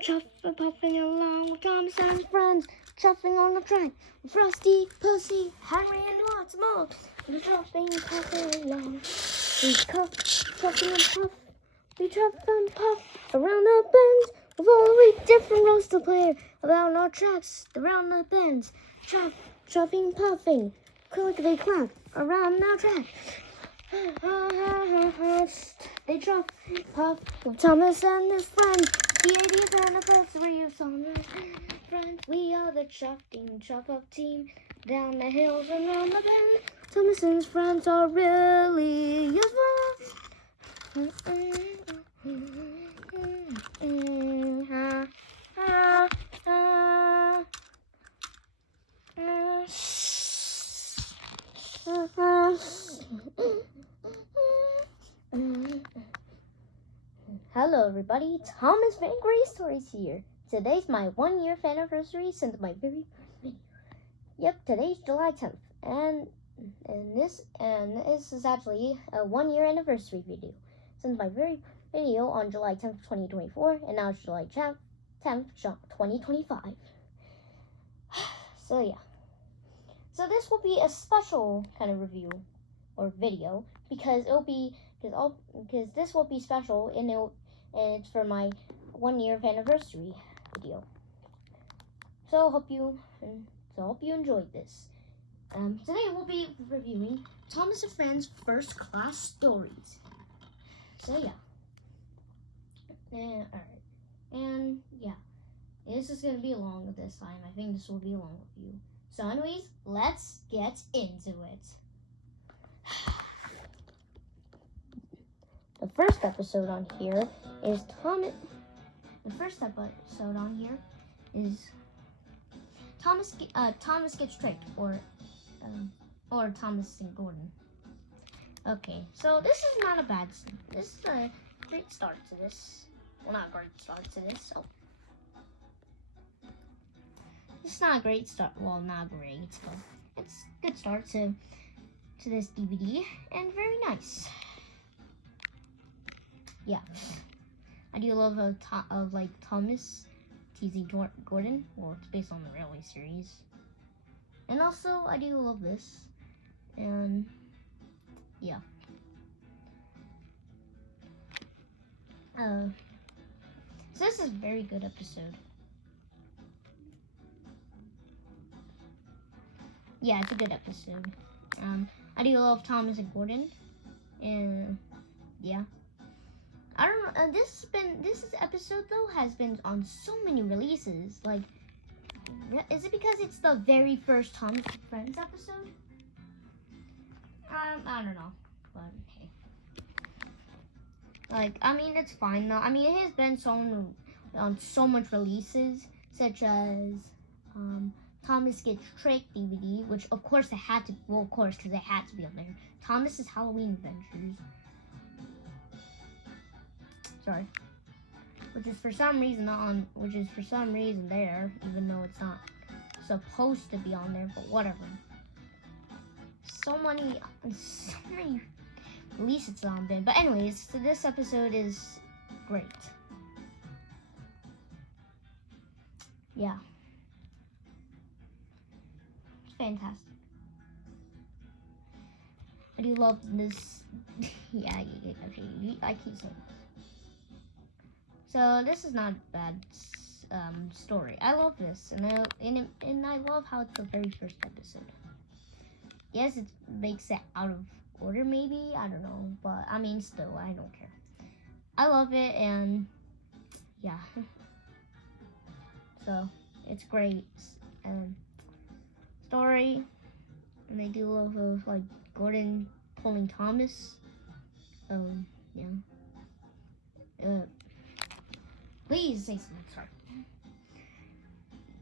chuffing, puffing along with Thomas and his friends, chuffing on the train. Frosty, Pussy, Henry, and lots more. We're chuffing, puffing along. We cuff, chuffing and puff. We chuff and puff around the bends. With all the different roles to play around our tracks, around the bends. Chuff, chuffing, puffing, clickety clack around our track. They chuff, puff with Thomas and his friends. The 80th anniversary of Thomas friends. We are the chuffing, chuff up team down the hills and around the bend. Thomas and his friends are really useful. Hello everybody, Thomas Van Gray Stories here. Today's my 1-year anniversary since my very first video. Yep, today's July 10th, and this is actually a 1-year anniversary video since my very video on July 10th, 2024, and now it's July 10th, 2025. So yeah. So this will be a special kind of review or video because this will be special and it's for my 1-year anniversary video. So I hope you enjoyed this. Today we'll be reviewing Thomas and Friends First Class Stories. So yeah. Alright. And yeah. This is gonna be long this time. I think this will be a long review. So anyways, let's get into it. The first episode on here is Thomas Gets Tricked, or Thomas and Gordon. Okay, so this is not a bad. This is a great start to this. Well, not a great start to this. So it's not a great start. Well, not great, but it's a good start to this DVD, and very nice. Yeah, I do love like Thomas teasing Gordon. Well, it's based on the Railway series, and also I do love this, and yeah. So this is a very good episode. Yeah, it's a good episode. I do love Thomas and Gordon, and yeah. I don't know. This episode though has been on so many releases. Like, is it because it's the very first Thomas and Friends episode? I don't know, but hey. Like, I mean, it's fine though. I mean, it has been on so much releases, such as Thomas Gets Tricked DVD, which of course it had to. Well, of course, because it had to be on there. Thomas's Halloween Adventures. Sorry. Which is for some reason there, even though it's not supposed to be on there, but whatever. So many releases it's on there. But anyways, so this episode is great. Yeah. It's fantastic. I do love this. Yeah, I keep saying this. So this is not a bad story. I love this, and I love how it's the very first episode. Yes, it makes it out of order, maybe, I don't know, but I mean, still, I don't care. I love it, and yeah. So it's great story, and I do love like Gordon pulling Thomas. Yeah. Please say something. Sorry.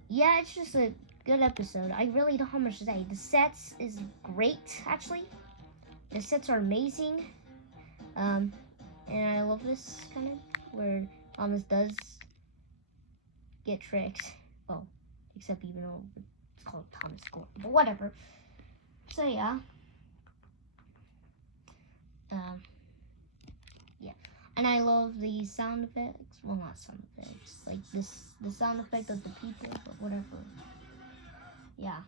Yeah, it's just a good episode. I really don't have much to say. The sets is great, actually. The sets are amazing. And I love this kind of where Thomas does get tricked. Well, except even though it's called Thomas Gordon, but whatever. So yeah. Yeah. And I love the sound effects. Well, not sound effects. Like the sound effect of the people, but whatever. Yeah.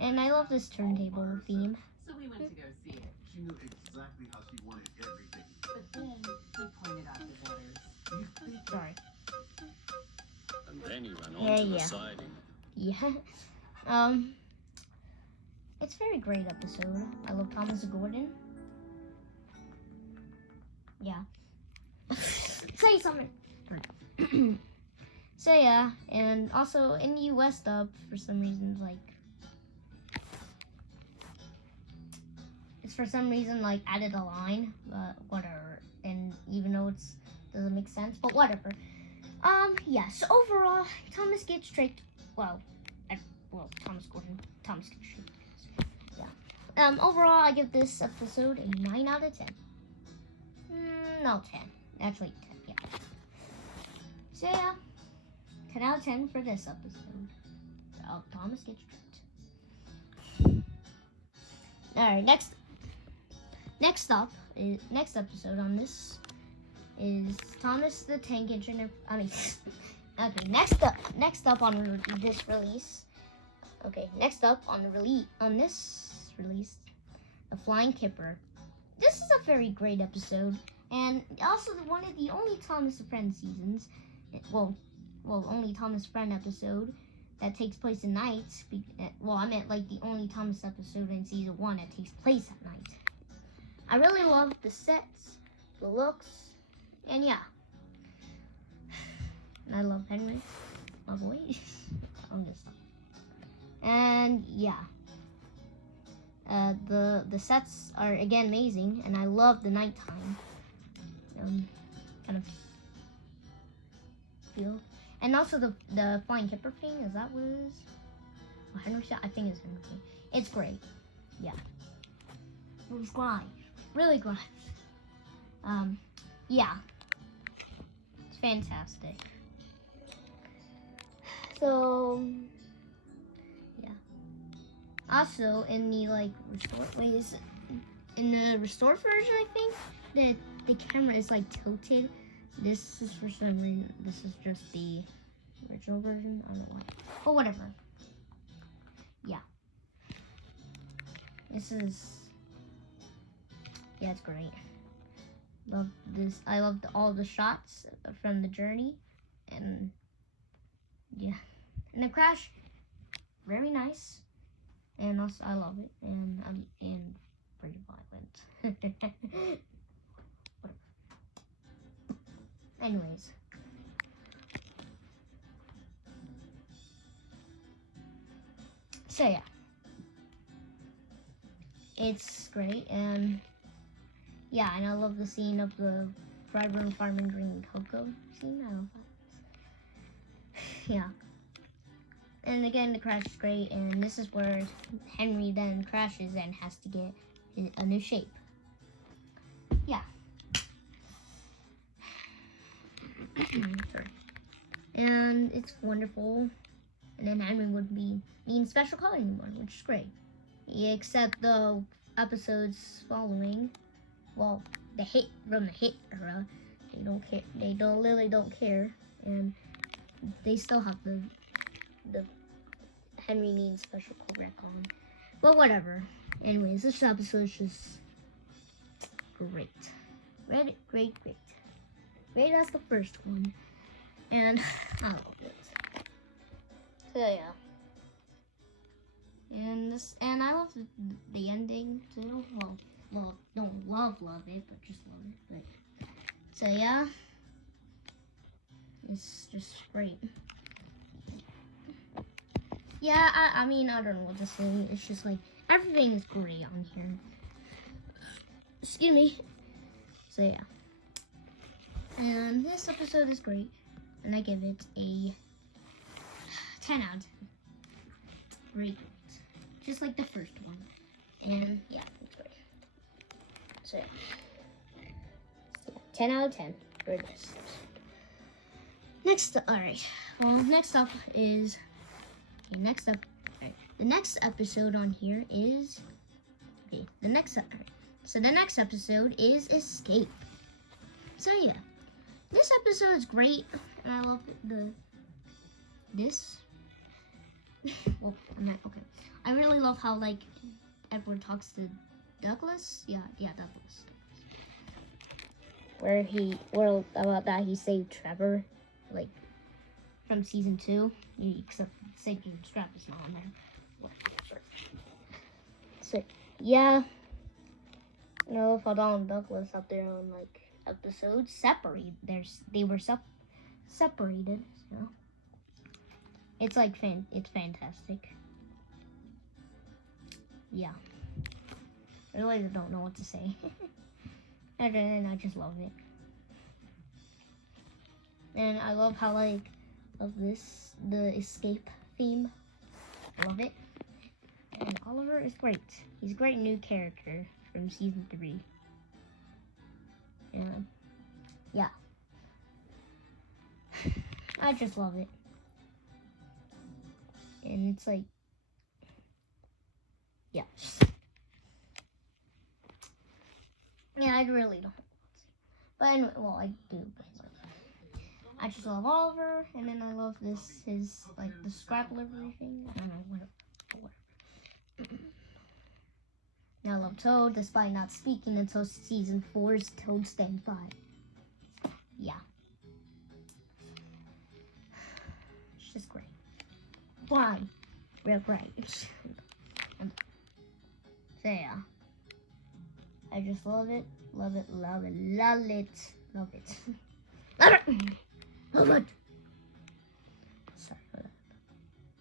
And I love this turntable theme. So we went to go see it. She knew exactly how she wanted everything. But then he pointed out the waters. Sorry. And then he ran on to the siding. Yeah. It's a very great episode. I love Thomas Gordon. Yeah. Say something. So yeah, and also in the US dub, for some reason, like, it's for some reason like added a line, but whatever. And even though it's doesn't make sense, but whatever. Yeah. So overall, Thomas gets tricked. Well, Thomas Gordon. Thomas gets tricked. Yeah. Overall, I give this episode a 9 out of 10. No, 10. Actually, 10. Yeah. So yeah, 10 out of 10 for this episode. Thomas gets tricked. All right. Next episode on this is Thomas the Tank Engine. Okay. Next up on this release. Okay, next up on this release, The Flying Kipper. This is a very great episode, and also one of the only Thomas the Friend seasons. Well, only Thomas Friend episode that takes place at night. Well, I meant like the only Thomas episode in season 1 that takes place at night. I really love the sets, the looks, and yeah. And I love Henry, my boy. I'm gonna stop. And yeah, the sets are again amazing, and I love the nighttime kind of feel. And also the Flying Kipper thing, is that was Henry shot? I think it's Henry. It's great. Yeah. It was grind. Really grind. Yeah. It's fantastic. So yeah. Also in the in the restored version, I think that the camera is like tilted. This is for some reason. This is just the original version. I don't know why, but whatever. Yeah. This is. Yeah, it's great. Love this. I loved all the shots from the journey, and yeah, and the crash, very nice, and also I love it, and pretty violent. Whatever. Anyways, so yeah, it's great, and yeah, and I love the scene of the driver and fireman drinking cocoa scene. I love that. Yeah. And again, the crash is great, and this is where Henry then crashes and has to get a new shape. Yeah. Sorry. And it's wonderful. And then Henry would be needing special color anymore, which is great. Yeah, except the episodes following. Well, from the hit era, they don't care. They don't care, and they still have the Henry needs special callback on. But whatever. Anyways, this episode is just great. Great. Great as the first one, and I love it. So yeah. And I love the ending too. Well, don't love it, but just love it. But, so yeah, it's just great. Yeah, I mean, I don't know what to say. It's just like everything is great on here. Excuse me. So yeah, and this episode is great, and I give it a 10 out of 10. Great, just like the first one. And yeah, it's great. So, 10 out of 10 for this. Alright. Well, next up is. Okay, the next episode on here is. Okay, the next episode is Escape. So yeah, this episode is great, and I love this. Well, okay. I really love how like Edward talks to Douglas. Yeah, Douglas. Where about that he saved Trevor, like from season 2. Except saving Scrap is not on there. So yeah, I love how Donald and Douglas out there on like episodes separated. They were separated. So it's like it's fantastic. Yeah, I really don't know what to say. And I just love it. And I love how the escape theme. I love it. And Oliver is great. He's a great new character from season 3. And yeah. I just love it. And it's like, yeah. Yeah, I really don't. But anyway, well, I do. I just love Oliver, and then I love his like the scrap livery thing. I don't know, whatever. And I love Toad, despite not speaking until season 4's Toad Stand 5. Yeah. It's just great. Why? Real great. So yeah. I just love it. Love it, love it, love it, love it. Love it! Love it! Sorry for that.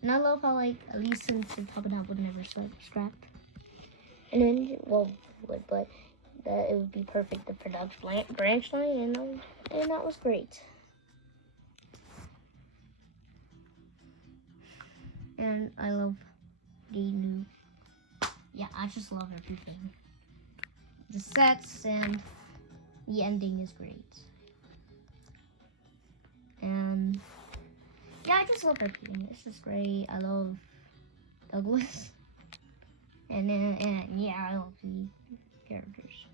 And I love how, like, at least since the Top of That would never scrap. And then, well, but that it would be perfect, the production branch line, and that was great. And I love the new, yeah, I just love everything. The sets and the ending is great. And yeah, I just love everything. It's just great. I love Douglas. And yeah, I love the characters.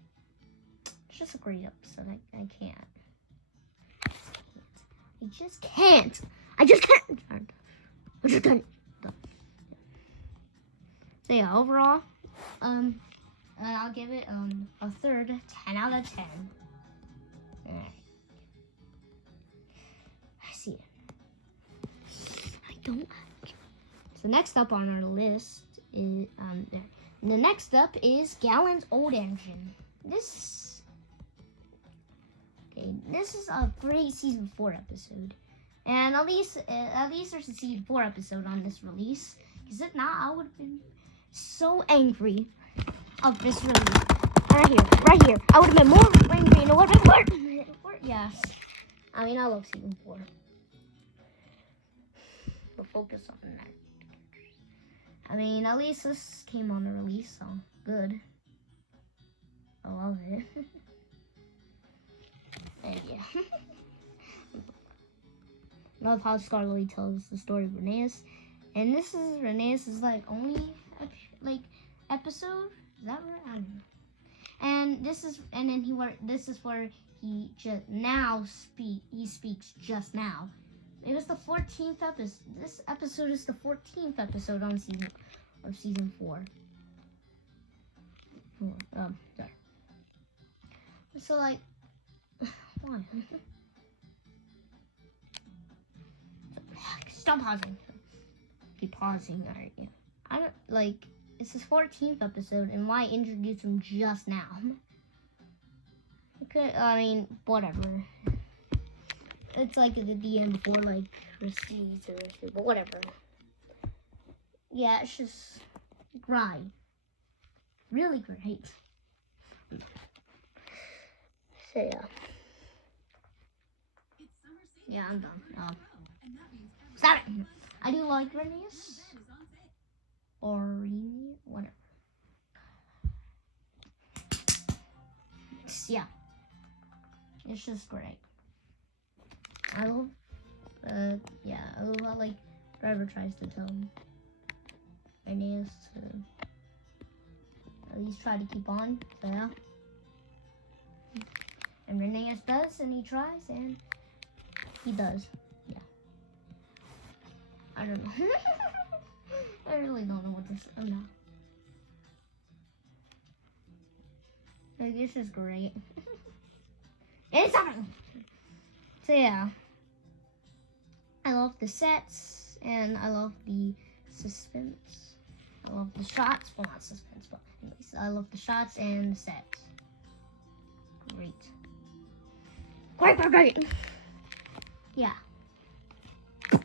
It's just a great episode. I can't. I just can't. I just can't. So yeah, overall, I'll give it a third 10 out of 10. Alright. I see it. I don't like it. So next up on our list is there. And the next up is Gallon's Old Engine. This is a great season 4 episode. And at least there's a season 4 episode on this release. Because if not, I would have been so angry of this release. Right here. I would have been more angry and it would have been more. Yes. I mean, I love season 4. But focus on that. I mean, at least this came on the release, so good. I love it. And yeah. Love how Scarlet tells the story of Rheneas. And this is Rheneas' like only episode. Is that right? I don't know. And this is where he just now he speaks just now. It was the 14th episode. This episode is the 14th episode on season 4. Sorry. So like, why? Stop pausing. Keep pausing. Alright. Yeah. I don't like. It's his 14th episode, and why introduce him just now? I mean, whatever. It's like the DM before, like, Receipts or Receipt, but whatever. Yeah, it's just great. Really great. So, yeah. Yeah, I'm done. Stop it! I do like Rheneas. Or whatever. Yeah. It's just great. I love, I love how, like, Driver tries to tell him. Rheneas to, at least try to keep on. So yeah. And Rhaenyra does, and he tries, and he does. Yeah. I don't know. I really don't know what this. Oh no. Like, this is great. It's happening. So yeah. I love the sets, and I love the suspense. I love the shots. Well, not suspense, but anyways, I love the shots and the sets. Great. Great. Yeah. So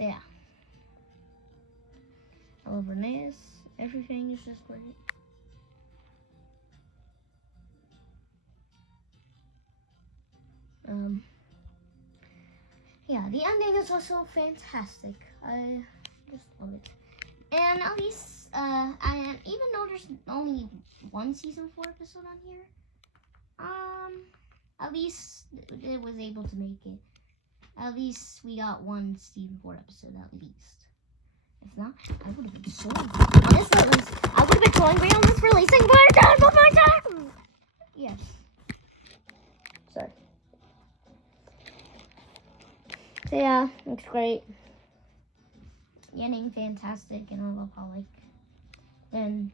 yeah. I love Rhaenyra. Everything is just great. Yeah, the ending is also fantastic. I just love it. And at least, and even though there's only one season 4 episode on here, at least it was able to make it. At least we got one season 4 episode at least. If not, I would have been so honestly, I would have been so angry on this releasing, but I don't know my time. Yes. Sorry. So yeah, it's great. The ending fantastic, and I love how then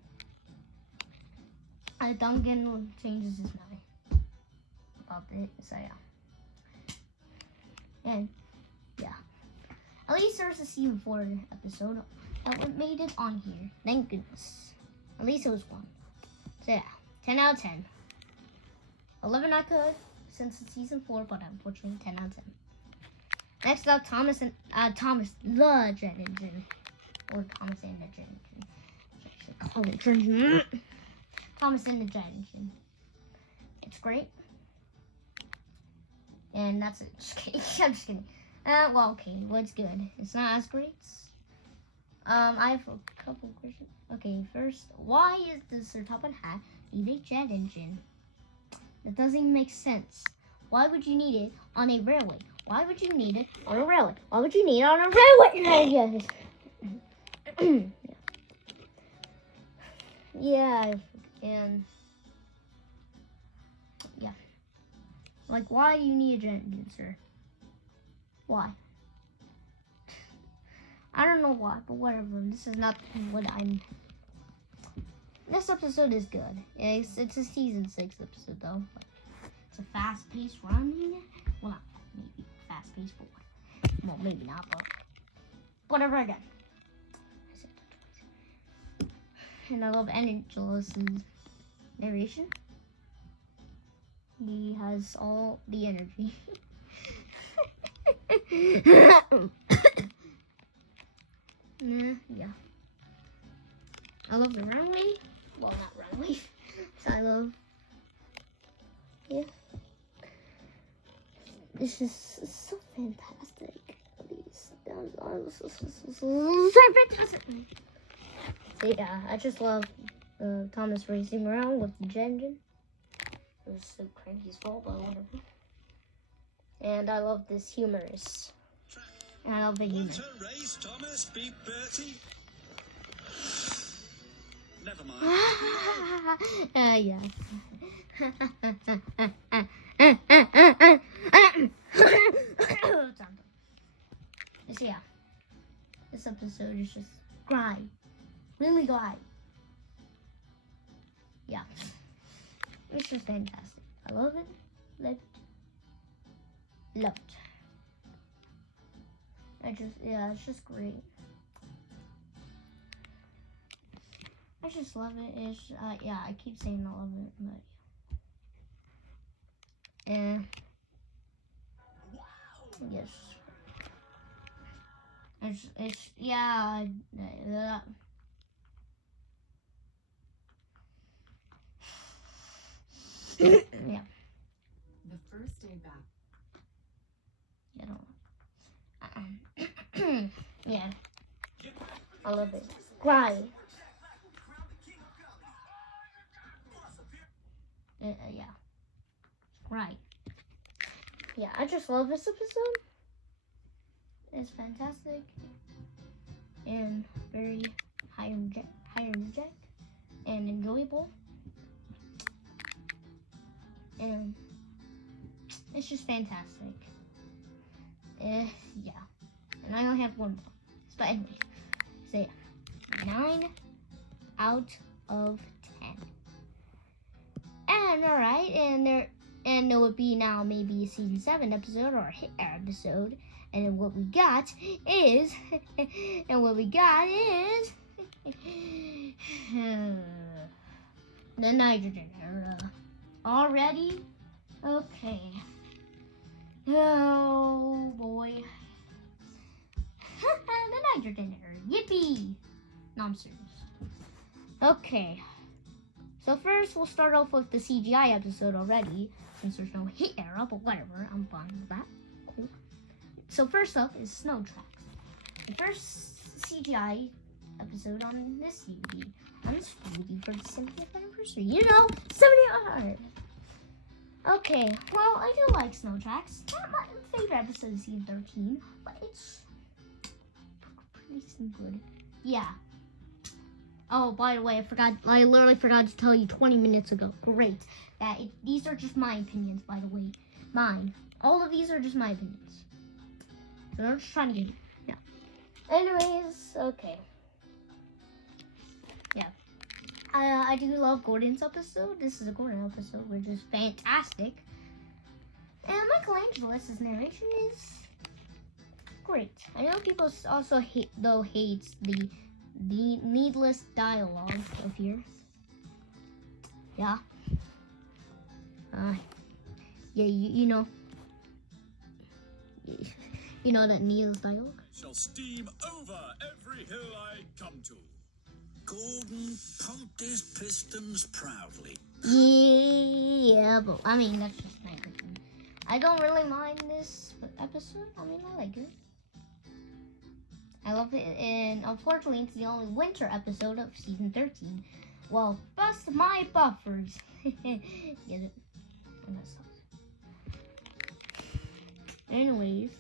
Duncan changes his mind about it. So yeah, and yeah, at least there's a season 4 episode that made it on here. Thank goodness. At least it was one. So yeah, 10 out of 10. 11 I could since it's season 4, but unfortunately 10 out of 10. Next up, Thomas the Jet Engine. Or Thomas and the Jet Engine. Call it Thomas and the Jet Engine. It's great. And that's it. Just kidding. I'm just kidding. Well, okay. What's good? It's not as great. I have a couple questions. Okay, first, why is the Sir Topham Hatt need a jet engine? That doesn't even make sense. Why would you need it on a railway? Why would you need it on a railway? Why would you need it on a railway? Yeah, and yeah. Like, why do you need a jet engine, sir? Why? I don't know why, but whatever. This is not what I'm. This episode is good. It's a season 6 episode though. It's a fast-paced run. Well, not maybe fast-paced, but well, maybe not, but whatever again. And I love Angelos' narration. He has all the energy. Yeah. I love the runway. Well, not runway. So I love. Yeah. This is so fantastic. So fantastic. So yeah, I just love Thomas racing around with the jet engine. It was so cranky's fault, but whatever. And I love this humorous. And I love the humor. Want a race, Thomas? Beat Bertie? Never mind. Yeah. So yeah, this episode is just grind, really grind. Yeah, it's just fantastic. I love it, loved. It's just great. I just love it. It's yeah, I keep saying I love it, but yes. It's yeah. Yeah. The first day back. Yeah. I love it. Cry. Yeah. Right. Yeah, I just love this episode. It's fantastic and very high hygienic and enjoyable. And it's just fantastic. Yeah. And I only have one more. But anyway, so yeah, 9 out of 10. And alright, and there would be now maybe a season 7 episode or a hit episode. And then what we got is the nitrogen era. Already? Okay. Oh boy. The nitrogen era. Yippee! No, I'm serious. Okay. So first we'll start off with the CGI episode already, since there's no hit era, but whatever, I'm fine with that. Cool. So first up is Snow Tracks. The first CGI episode on this DVD. On this DVD for the 70th anniversary. You know, 70th. Okay, well, I do like Snow Tracks. Not my favorite episode of season 13, but it's pretty good. Yeah. Oh, by the way, I literally forgot to tell you 20 minutes ago. Great. These are just my opinions, by the way. Mine. All of these are just my opinions. So I'm just trying to get it. Yeah. Anyways, okay. Yeah. I do love Gordon's episode. This is a Gordon episode, which is fantastic. And Michelangelo's narration is great. I know people also hates the needless dialogue of here. Yeah. Yeah, you know. You know that needless dialogue? Shall steam over every hill I come to. Gordon pumped his pistons proudly. Yeah, but I mean, that's just my opinion. I don't really mind this episode. I mean, I like it. I love it, and unfortunately, it's the only winter episode of season 13. Well, bust my buffers. Get it? And that sucks. Anyways,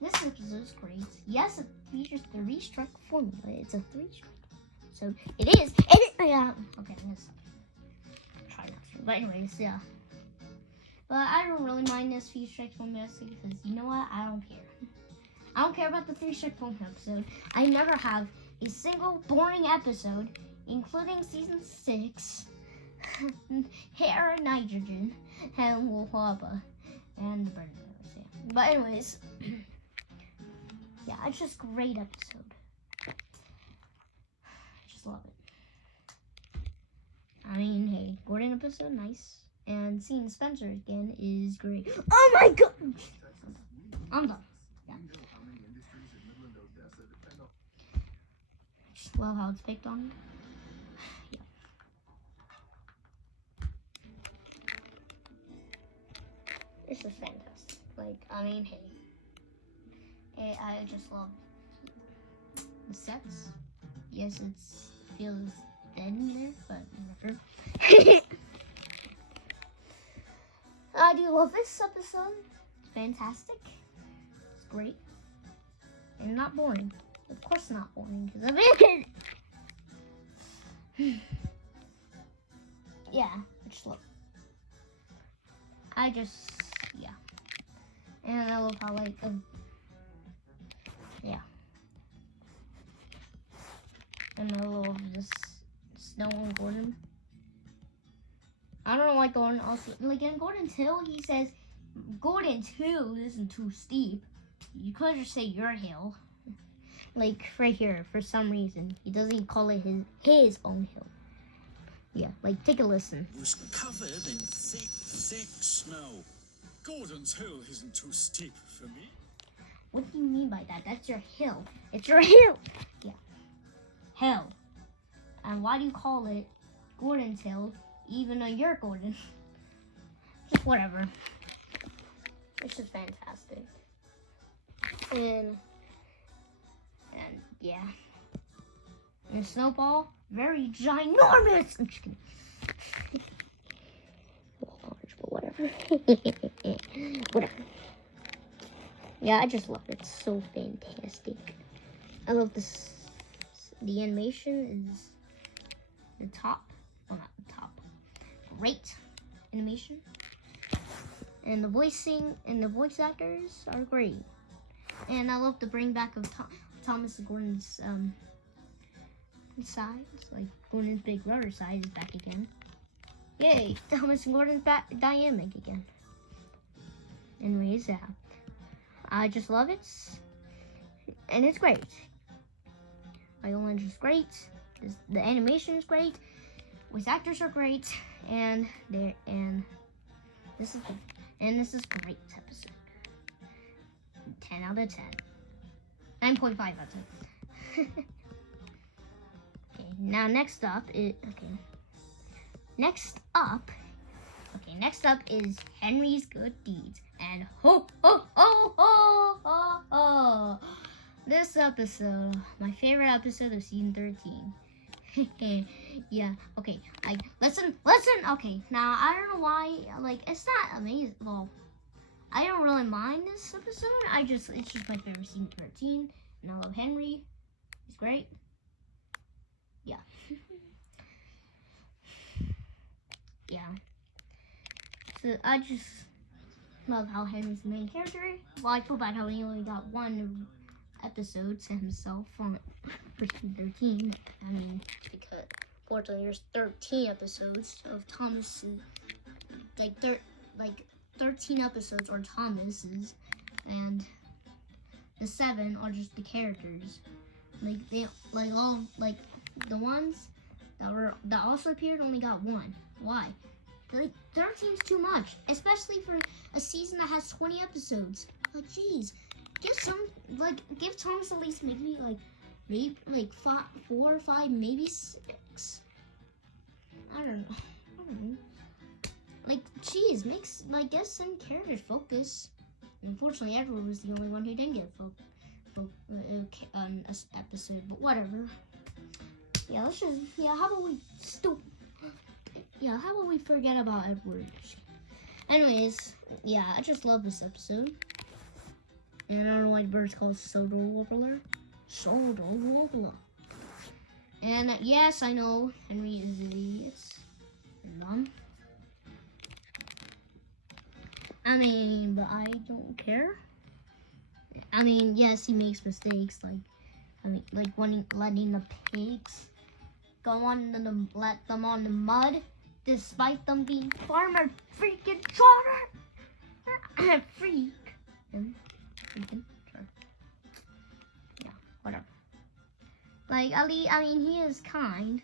this episode is great. Yes, it features the 3-strike formula. It's a 3-strike. So it is. Yeah. Okay, I'm gonna stop. Try not to. But anyways, yeah. But I don't really mind this 3-strike formula because you know what? I don't care. I don't care about the 3-strike formula episode. I never have a single boring episode, including season 6, Hair and Nitrogen, and Wolfaba, and Burning. But anyways, yeah, it's just a great episode. I just love it. I mean, hey, Gordon episode, nice. And seeing Spencer again is great. Oh my god! I'm done. Yeah. Just love how it's picked on me. Yeah. This is fantastic. Like, I mean, hey. I just love the sets. Yes, it feels dead in there, but whatever. I do love this episode. It's fantastic. It's great. And not boring. Of course not boring, because I'm in it. Yeah, I just love it. Yeah. And I love how, like, yeah. And I love this Snow and Gordon. I don't know why Gordon also, like in Gordon's Hill, he says, Gordon's Hill isn't too steep. You could just say your hill. Like right here, for some reason. He doesn't even call it his own hill. Yeah, like take a listen. It was covered in thick, thick snow. Gordon's Hill isn't too steep for me. What do you mean by that? That's your hill. It's your hill. Yeah. Hill. And why do you call it Gordon's Hill, even though you're Gordon? Just whatever. It's just fantastic. And yeah. And Snowball, very ginormous. I'm just kidding. Large, but whatever. Whatever. Yeah, I just love it. It's so fantastic. I love this The animation is the top. Well, not the top. Great animation. And the voicing and the voice actors are great. And I love the bring back of Thomas Gordon's sides. Like Gordon's big brother side is back again. Yay! Thomas Gordon's back dynamic again. Anyways, yeah. I just love it. And it's great. Violence is great. The animation is great. Voice actors are great. And this is a great episode. 10 out of 10. 9.5 out of 10. Okay, now next up is Next up is Henry's Good Deeds. And ho ho ho ho ho ho. This episode, my favorite episode of season 13. Yeah, okay. Listen. Okay, now I don't know why. Like, it's not amazing. Well, I don't really mind this episode. It's just my favorite season 13, and I love Henry. He's great. Yeah. Yeah. So I just love how Henry's the main character. Well, I feel bad how he only got one episode to himself for season 13. I mean, because fortunately there's 13 episodes of Thomas's, like 13 episodes are Thomas's, and the 7 are just the characters. Like the ones that also appeared only got 1. Why? Like 13's too much, especially for a season that has 20 episodes. Like, jeez, give Thomas at least maybe like 4 or 5, maybe 6. I don't know. Like, geez, give some characters focus. Unfortunately, Edward was the only one who didn't get an episode, but whatever. Yeah, how about we forget about Edward? Anyways, yeah, I just love this episode. And I don't know why the bird's called Soda Warbler. Soda Warbler. And yes, I know Henry is an idiot. Dumb. I mean, but I don't care. I mean, yes, he makes mistakes, like letting the pigs let them on the mud, despite them being farmer freaking trotter. Freak. Freaking trotter. Yeah, whatever. Like, Ali, I mean, he is kind.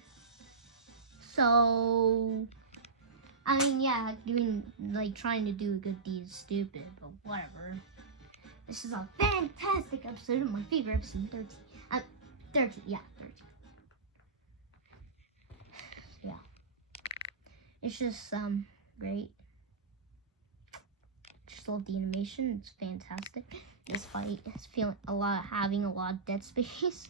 So, I mean, yeah, trying to do a good deed is stupid, but whatever. This is a fantastic episode of my favorite episode, 13. 13, yeah, 13. Yeah. It's just, great. Just love the animation, it's fantastic. Despite having a lot of dead space.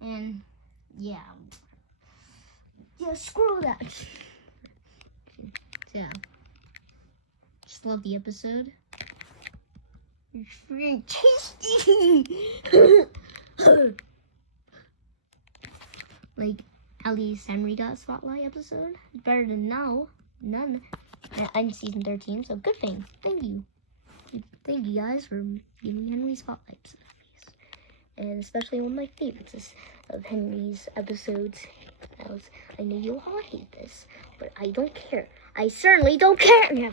And, yeah. Yeah, screw that. Yeah. Just love the episode. It's very tasty. Like, at least Henry got a spotlight episode. Better than none. I'm season 13, so good thing. Thank you. Thank you guys for giving Henry spotlights. And especially one of my favorites of Henry's episodes. I know you all hate this, but I don't care. I certainly don't care.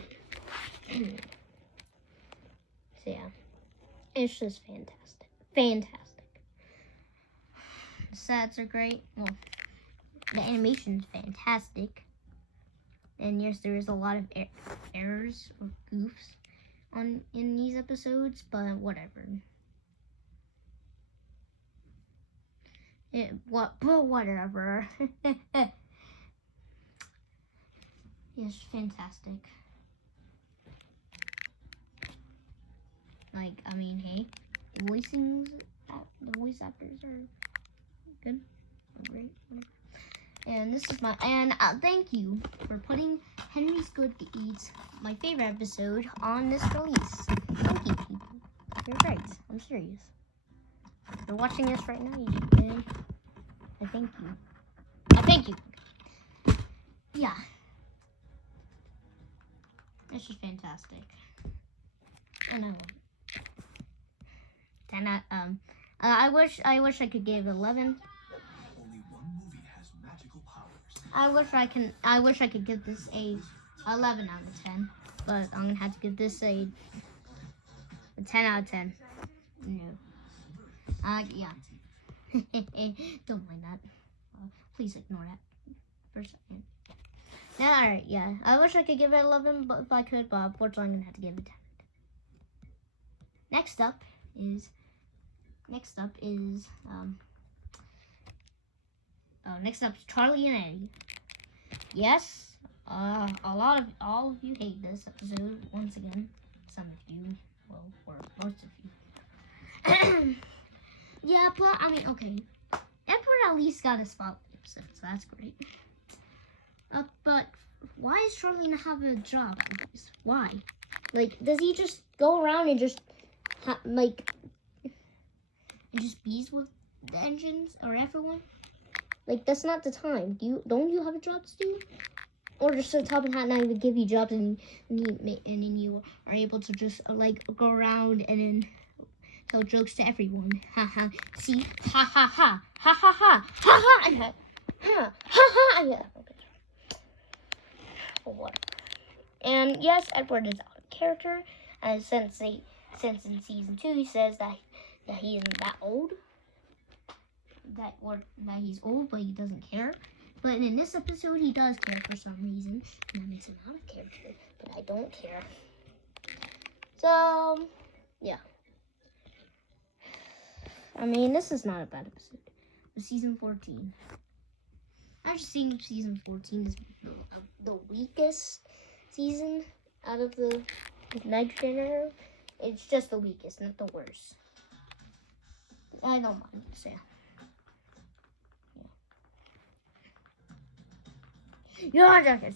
So yeah, it's just fantastic. Fantastic. The sets are great. Well, the animation is fantastic. And yes, there is a lot of errors or goofs in these episodes, but whatever. But whatever. Yes, fantastic. Like, I mean, hey, the voice actors are good, great. And this is thank you for putting Henry's Good Deeds, my favorite episode, on this release. Thank you, people. You're great. I'm serious. you're watching this right now, then I thank you. I thank you. Yeah. It's just fantastic. And I love it. 10 out, I wish I could give 11. Only one movie has magical powers. I wish I could give this a 11 out of 10, but I'm gonna have to give this a 10 out of 10. No. Yeah. Don't mind that. Please ignore that for a second. Yeah, alright, yeah. I wish I could give it 11, but if I could, but unfortunately I'm gonna have to give it 10. Next up is Charlie and Eddie. Yes, all of you hate this episode once again. Some of you, well, or most of you. Yeah, but I mean, okay. Edward at least got a spotlight episode, so that's great. But why does Charlie not have a job at least? Why? Like, does he just go around and just just bees with the engines or everyone? Like, that's not the time. Don't you have a job to do? Or just the top of the hat not even give you jobs and then you are able to just like go around and then tell jokes to everyone. Ha ha. See? Ha ha ha. Ha ha ha. Ha ha. Ha ha ha. Yeah. Okay. What? And yes, Edward is out of character, since in season 2 he says that he isn't that old. That he's old, but he doesn't care. But in this episode, he does care for some reason. And that makes him out of character. But I don't care. So, yeah. I mean, this is not a bad episode. But season 14. I just think season 14 is the weakest season out of the Nitrogen era. It's just the weakest, not the worst. I don't mind to say. You're joking.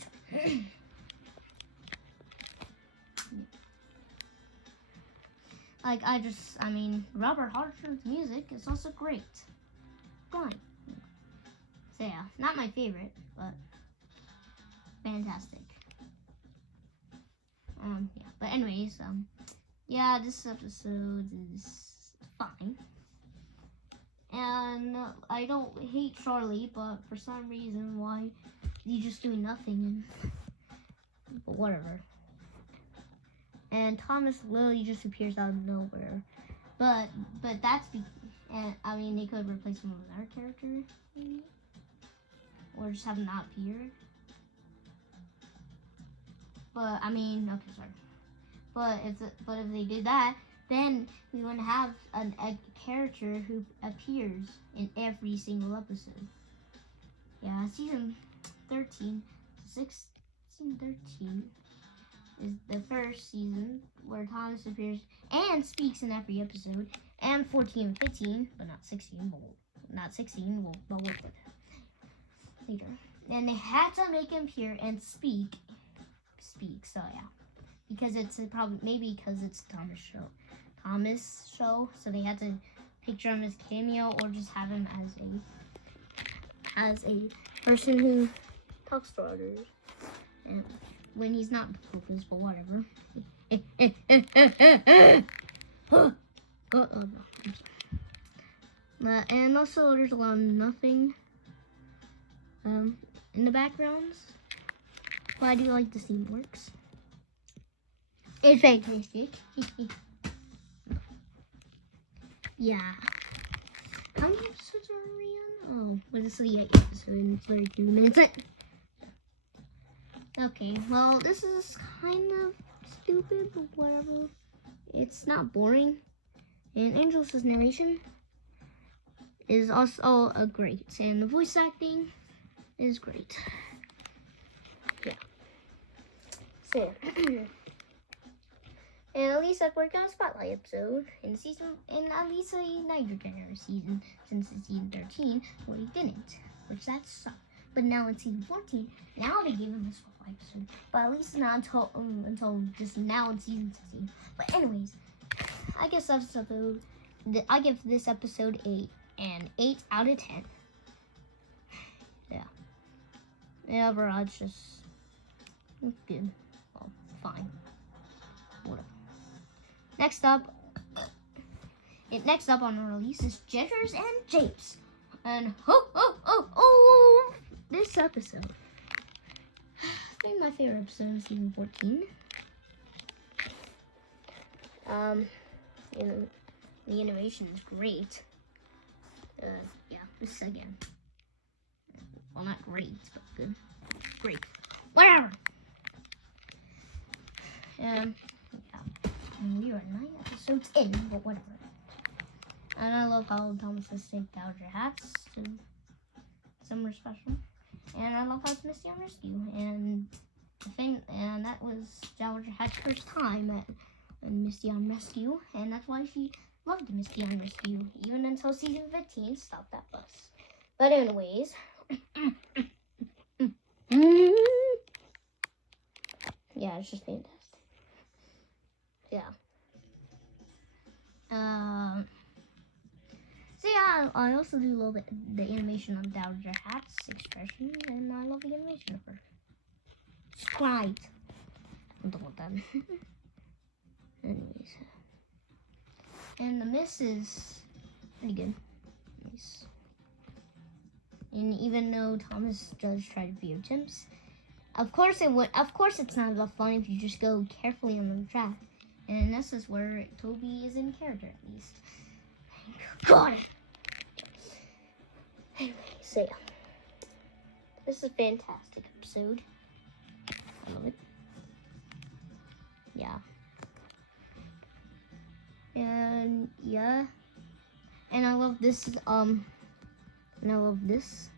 I mean, Robert Hartford's music is also great. Fine. So yeah, not my favorite, but fantastic. Yeah. But anyways, yeah, this episode is fine. And I don't hate Charlie, but for some reason, why he's just doing nothing, but whatever. And Thomas literally just appears out of nowhere, but that's and I mean they could replace him with another character, maybe, or just have him not appeared. But I mean, okay, sorry. But if they did that, then we wouldn't have a character who appears in every single episode. Yeah, season 13 is the first season where Thomas appears and speaks in every episode, and 14 and 15, but not 16. But we'll put that later. And they had to make him appear and speak. So yeah, because it's maybe because it's Thomas show, so they had to picture him as cameo or just have him as a person who talks to others, and when he's not focused, but whatever. And also there's a lot of nothing in the backgrounds, but I do like the scene works. It's fantastic. Yeah. How many episodes are we on? Oh, well, this is the 8th episode and it's 32 minutes in. Okay, well, this is kind of stupid, but whatever. It's not boring. And Angelus' narration is also great. And the voice acting is great. Yeah. So, and at least Edward got a spotlight episode in at least a Nitrogen era season, since it's season 13, where he didn't, which that sucked. But now in season 14, now they gave him a spotlight episode, but at least not until just now in season 16. But anyways, I guess that's episode I give this episode an 8 out of 10. Yeah. Yeah, overall, it's just good. Well, fine. Whatever. Next up on release is Jitters and Japes. And this episode. I think my favorite episode is season 14. You know, the animation is great. Yeah, this again. Well, not great, but good. Great. Whatever. Yeah. We are 9 episodes in, but whatever. And I love how Thomas has synced Dowager Hats to Summer Special. And I love how it's Misty on Rescue. And that was Dowager Hat's first time at Misty on Rescue. And that's why she loved Misty on Rescue, even until season 15 stopped that bus. But anyways. Yeah, it's just fantastic. Yeah. So yeah, I also do love the animation on Dowager Hat's expression, and I love the animation of her. Subscribe. I'm done with that. Anyways. And the miss is pretty good. Nice. And even though Thomas does try to beat chimps, of course it's not a lot of fun if you just go carefully on the track. And this is where Toby is in character, at least. Got it! Anyway, so yeah. This is a fantastic episode. I love it. Yeah. And yeah. And I love this, and I love this.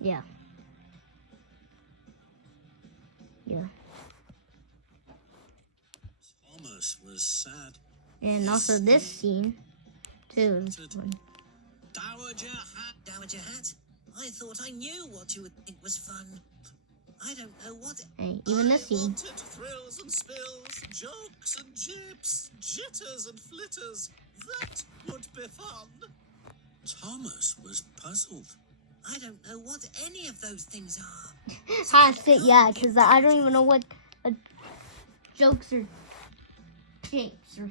Yeah. Yeah. Thomas was sad. And also this scene, too. Dowager Hat? I thought I knew what you would think was fun. I don't know what... Hey, even this scene. Wanted thrills and spills, jokes and jips, jitters and flitters. That would be fun. Thomas was puzzled. I don't know what any of those things are. Yeah, because I don't even know what jokes or shapes or...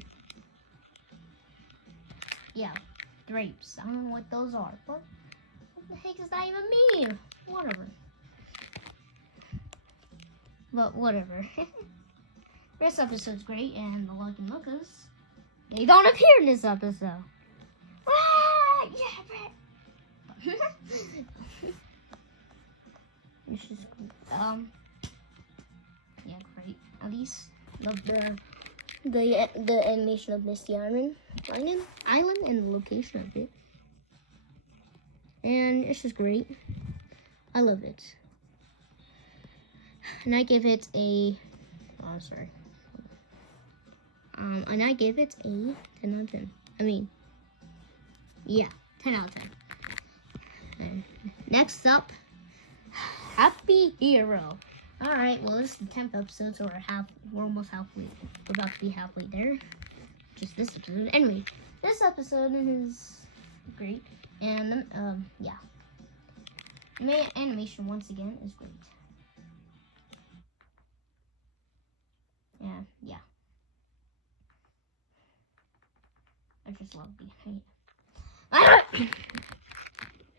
Yeah, drapes. I don't know what those are. What the heck does that even mean? Whatever. But whatever. This episode's great, and the Lucky Lucas, they don't appear in this episode. Ah, yeah, it's just yeah, great. At least love the animation of Misty Island and the location of it. And it's just great. I love it. And I gave it a and I gave it a 10 out of 10. I mean, yeah, 10 out of 10. And next up, Happy Hero. Alright, well, this is the 10th episode, so we're almost halfway. We're about to be halfway there. Just this episode. Anyway, this episode is great. And, yeah. Animation, once again, is great. And, yeah. I just love the animation.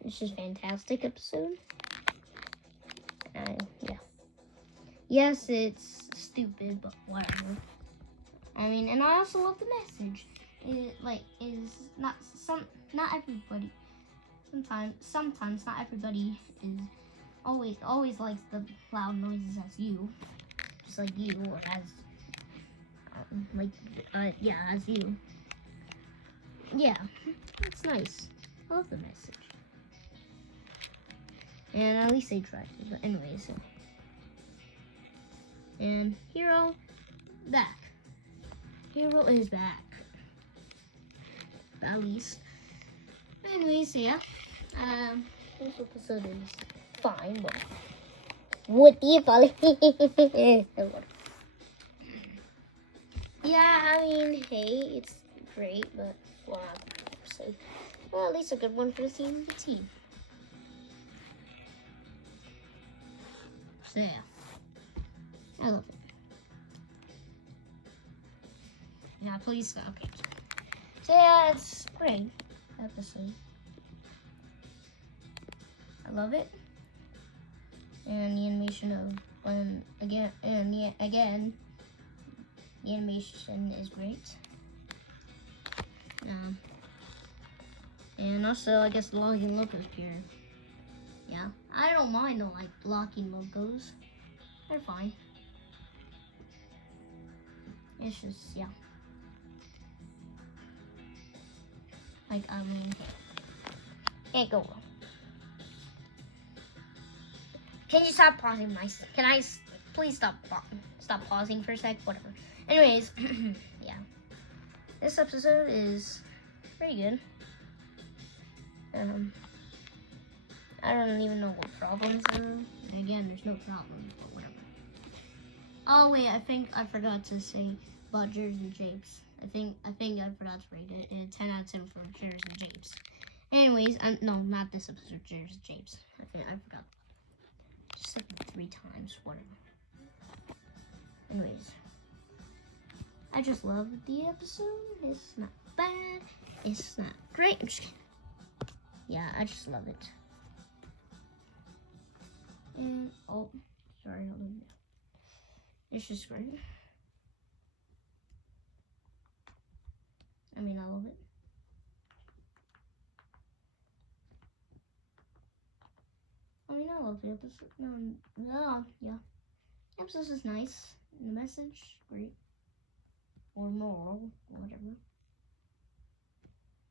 It's just a fantastic episode. Yeah. Yes, it's stupid, but whatever. I mean, and I also love the message. It is not everybody. Sometimes not everybody is always likes the loud noises as you, just like you, or as as you. Yeah, it's nice. I love the message. And at least they tried to. But anyways. And Hero back. Hero is back. At least. Anyways, yeah. This episode is fine, but what do you Yeah, I mean, hey, it's great, but well, not a great episode. Well, at least a good one for the team. So yeah, I love it. Yeah, please. Okay. So yeah, it's great episode. I love it. And the animation of again, the animation is great. And also, I guess the locking logos here. Yeah, I don't mind the like locking logos. They're fine. It's just yeah. Like I mean, can't go wrong. Can you stop pausing, Mice? Can I please stop pausing for a sec? Whatever. Anyways, yeah. This episode is pretty good. I don't even know what problems are. Again, there's no problems, but whatever. Oh wait, I think I forgot to say about Jers and Japes. I think I forgot to rate it. And 10 out of 10 for Jers and Japes. Anyways, no, not this episode. Jers and Japes. I forgot. Just said it 3 times. Whatever. Anyways, I just love the episode. It's not bad. It's not great. I'm just kidding. Yeah, I just love it. And oh, sorry, hold on. It's just great. I mean, I love it. I mean, I love the episode. No, yeah. The episode is nice. And the message, great. Or moral, whatever.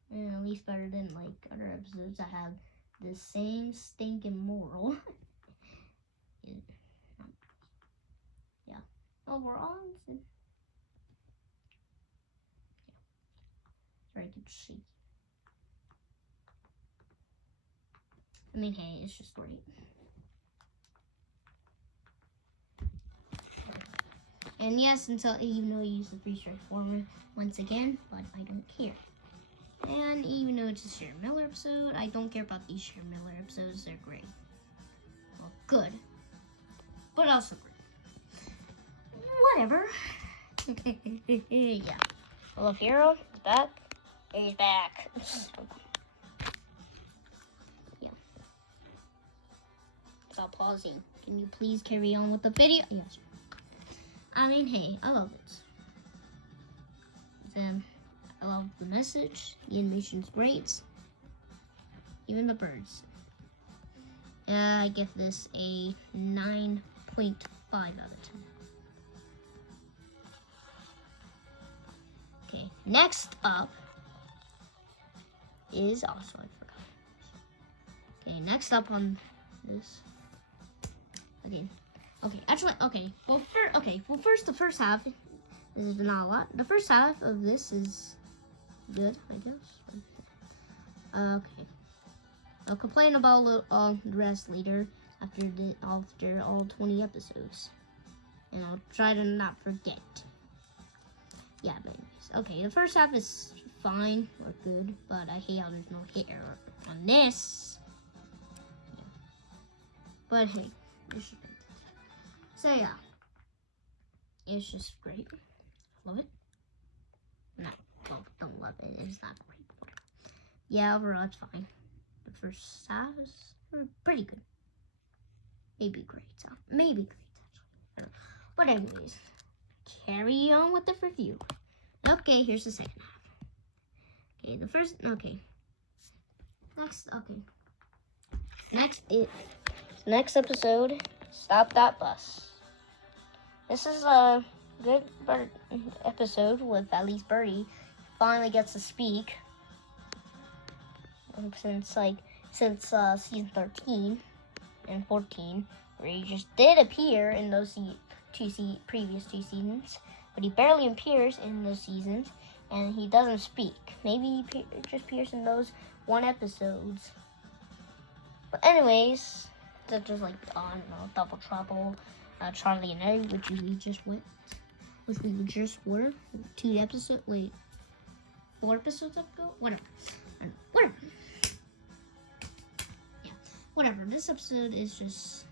And at least better than like other episodes that have the same stinking moral. Yeah. Overall, it's very good to see. I mean, hey, it's just great. And yes, even though I use the free strike formula once again, but I don't care. And even though it's a Sharon Miller episode, I don't care about these Sharon Miller episodes. They're great. Well, good. But also great. Whatever. Yeah. Hello, Hero is back. He's back. Yeah. Stop pausing. Can you please carry on with the video? Yes. I mean, hey, I love it. Then I love the message. The animation's great. Even the birds. I give this a 9.5 out of 10. Okay, next up is also I forgot. Okay, next up on this. Okay. Well, first the first half. This is not a lot. The first half of this is good, I guess. Okay. I'll complain about the rest later after all 20 episodes, and I'll try to not forget. Yeah, but anyways, okay. The first half is fine or good, but I hate how there's no hair on this. Yeah. But hey, it's just great. So yeah, it's just great. Love it. No, well, don't love it. It's not great. Whatever. Yeah, overall it's fine. The first half is pretty good. Maybe great. Maybe great, actually. I don't know. But anyways, carry on with the review. Okay, here's the second half. Okay, the first. Okay. Next episode. Stop that bus. This is a good episode with at least Birdie finally gets to speak since season 13 and 14, where he just did appear in those previous 2 seasons, but he barely appears in those seasons, and he doesn't speak. Maybe he just appears in those 1 episodes. But anyways, such as like I don't know, Double Trouble, Charlie and Eddie, which we just went. which we just were 4 episodes ago. Whatever. I don't know. Whatever. Yeah. Whatever. This episode is just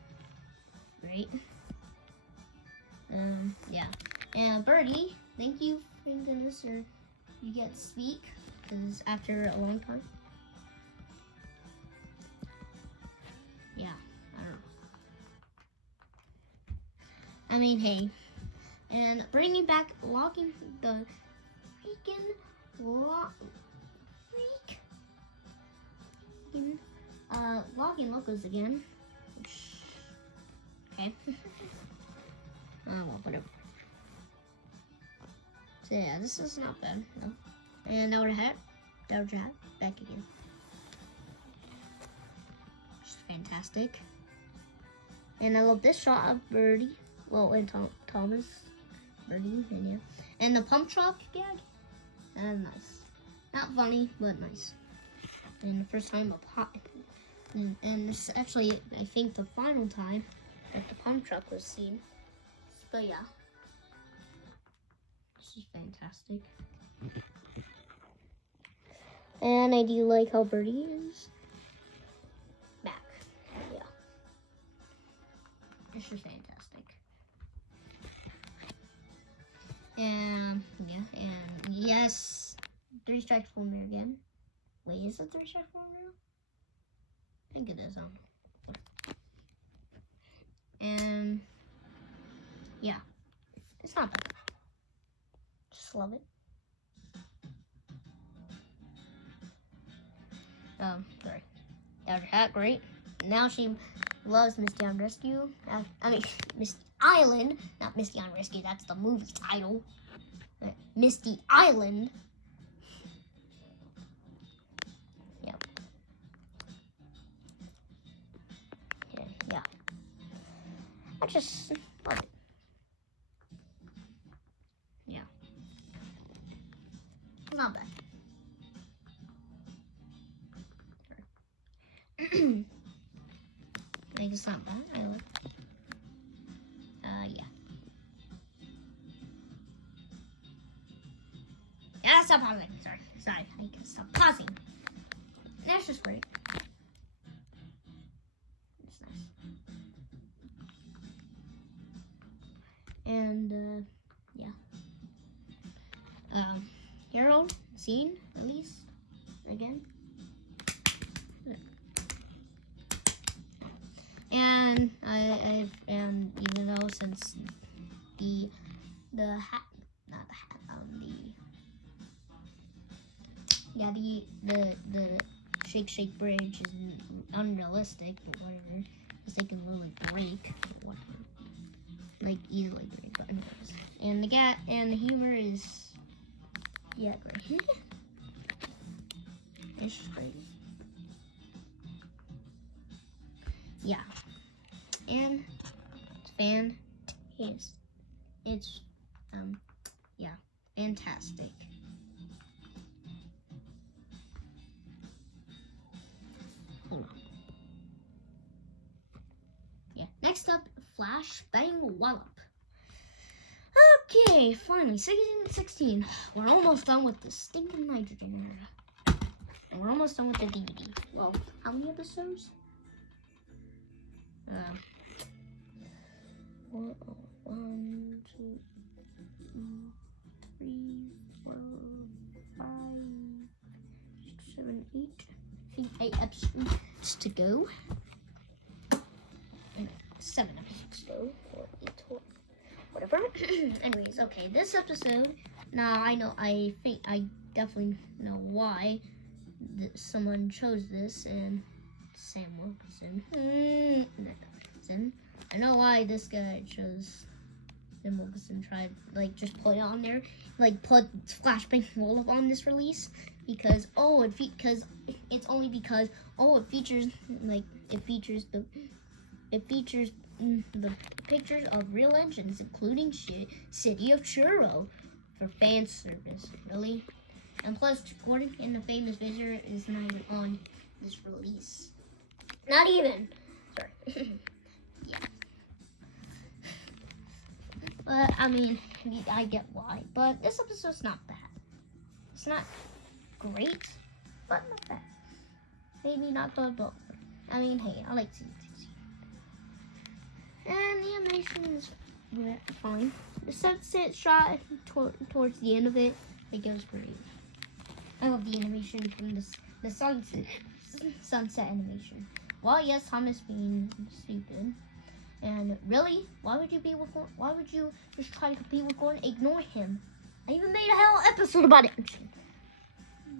great. Yeah. And Birdie, thank you for this, or you get to speak, because after a long time. Yeah, I don't know. I mean, hey. And bringing back locking the locking locos again. Okay. Well, whatever. So yeah, this is not bad, no. And Dowager Hat, back again. Just fantastic. And I love this shot of Birdie, well, and Thomas, Birdie, and yeah. And the pump truck gag, nice. Not funny, but nice. And the first time and it's actually, I think, the final time that the pump truck was seen. But yeah, this is fantastic. And I do like how Birdie is back. Yeah, this is fantastic. And yeah, and yes, 3 strikes for me again. Wait, is it 3 strikes for me now? I think it is. And yeah, it's not bad. Just love it. Sorry. Dowager Hat, great. Now she loves Misty on Rescue. I mean, Misty Island, not Misty on Rescue. That's the movie title. Misty Island. Yep. Okay, yeah. I just love it. Yeah. Not bad. I think it's not bad. I like. Yeah. Yeah, stop pausing. Sorry. I can stop pausing. That's just great. It's nice. And yeah. Hero scene release again. And and even though since the hat, not the hat, the shake bridge is unrealistic, but whatever, because they can literally break, but whatever, like easily break, but anyways. And the humor is, yeah, great. It's just great. Yeah, and it's fantastic. It's yeah, fantastic. Hold on. Yeah. Next up, Flash Bang Wallop. Okay, finally, season 16. We're almost done with the stinking nitrogen era, and we're almost done with the DVD. Well, how many episodes? 1, 2, 3, 4, 5, 6, 7, 8. I think 8 episodes to go. 7 episodes to go, or 8 or whatever. Anyways, okay, this episode. Now I think I definitely know why someone chose this, and Sam Wilkinson. I know why this guy chose Sam Wilkinson. Tried just put it on there, put Flashbang Wallop on this release because it features the pictures of real engines, including City of Churro, for fan service. Really, and plus Gordon and the Famous Visitor is not even on this release. Not even. Sorry. Yeah. But I mean, I get why, but this episode's not bad. It's not great, but not bad. Maybe not good, but I mean, hey, I like seeing things. And the animation is fine. The sunset shot towards the end of it, it goes great. I love the animation from the sunset animation. Well, yes, Thomas being stupid. And really, why would you just try to compete with Gordon? Ignore him. I even made a whole episode about it.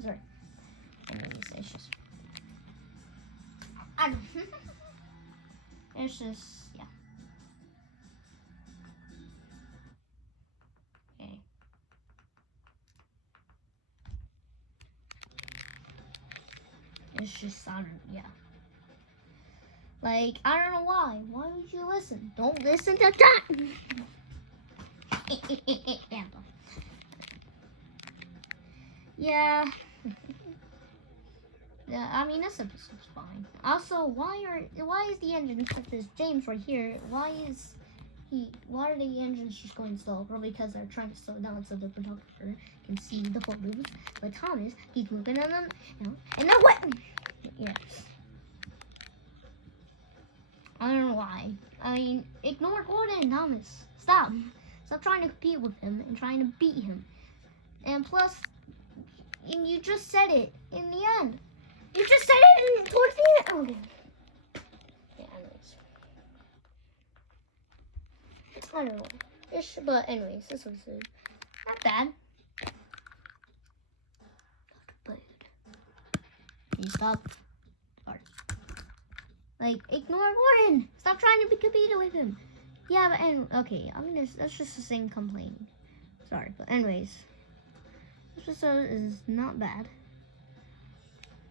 Sorry. Anyways, it's just I don't it's just yeah. Okay. It's just I don't yeah. Like, I don't know why. Why would you listen? Don't listen to that. Yeah. Yeah, I mean, this episode's fine. Also, why is the engine, if there's James right here, why are the engines just going slow? Probably because they're trying to slow down so the photographer can see the photos. But Thomas, he's moving on them, and they're wet. Yeah. I don't know why. I mean, ignore Gordon, Thomas. Stop. Stop trying to compete with him and trying to beat him. And plus, and you just said it in the end. You just said it towards the end. Okay. Yeah, anyways. I don't know. But anyways, this was not bad. But you stop. Like, ignore Gordon. Stop trying to be competing with him. Yeah, but okay, that's just the same complaining. Sorry, but anyways, this episode is not bad.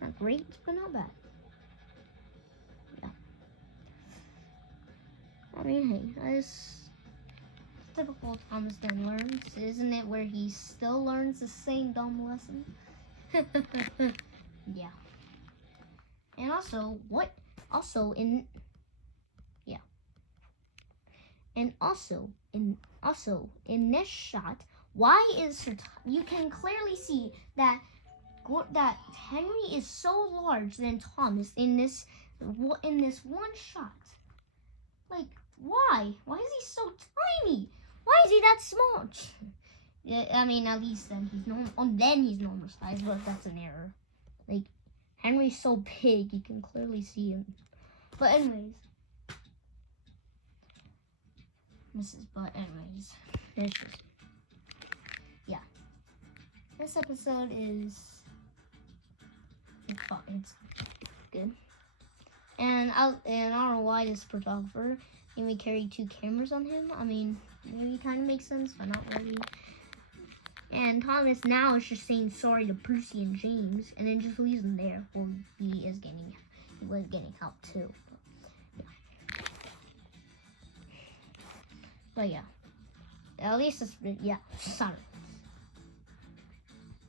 Not great, but not bad. Yeah. I mean, hey, it's typical Thomas Dan learns, isn't it? Where he still learns the same dumb lesson. Yeah. And also, in this shot, why is you can clearly see that Henry is so large than Thomas in this one shot. Like, why? Why is he so tiny? Why is he that small? Yeah, I mean, at least then he's normal size, but that's an error. Like, Henry's so big, you can clearly see him. But anyways, it's just, yeah. This episode is, it's good. And I don't know why this photographer even carried 2 cameras on him. I mean, maybe kind of makes sense, but not really. And Thomas now is just saying sorry to Percy and James, and then just leaves them there. Well, he was getting help too. But yeah, at least it's sorry.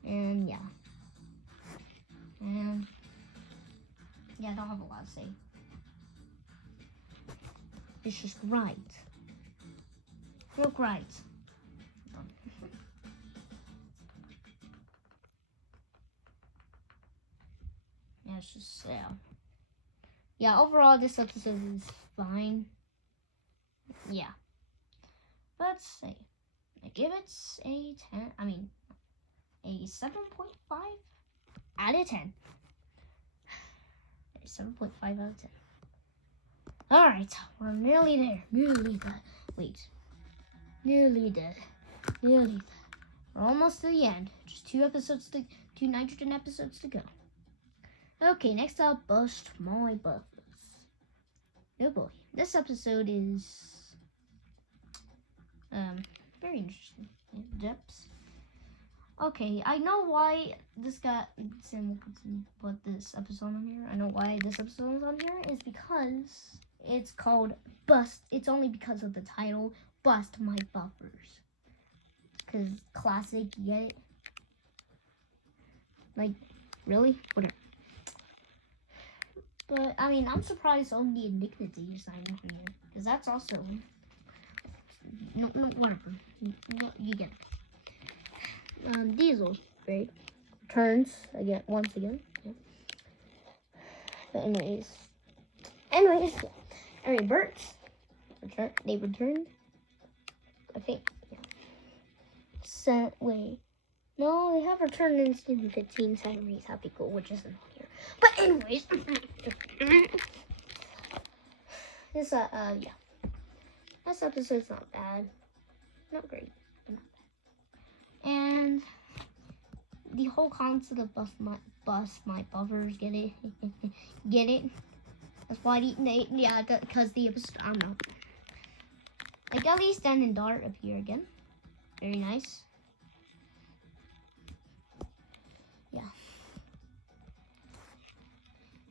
And yeah, I don't have a lot to say. It's just right. Look right. Yeah, it's just yeah. Overall, this episode is fine. Yeah. Let's see. I give it a 10. I mean, a 7.5 out of 10. A 7.5 out of 10. All right, we're nearly there. Nearly there. Wait. Nearly there. Nearly there. We're almost to the end. Just 2 nitrogen episodes to go. Okay, next up, Bust My Buffers. Oh boy, this episode is very interesting. Depths. Okay, I know why this guy Sam Wilkinson put this episode on here. I know why this episode is on here is because it's called Bust. It's only because of the title, Bust My Buffers. Cause classic, you get it? Like, really? Whatever. But, I mean, I'm surprised only Indignity signed up here. Because that's also no, whatever. You get it. Diesel, right? Returns again, once again. Yeah. But anyways, yeah. Anyway, Bert's they returned. I think. Yeah. Wait. No, they have returned in season 15. Saturdays Happy Cool, which isn't on here. But anyways, this yeah. This episode's not bad. Not great. But not bad. And the whole concept of bust my buffers, get it? Get it? That's why yeah, because the episode, I don't know. Like at least Dan and Dart appear again. Very nice. Yeah.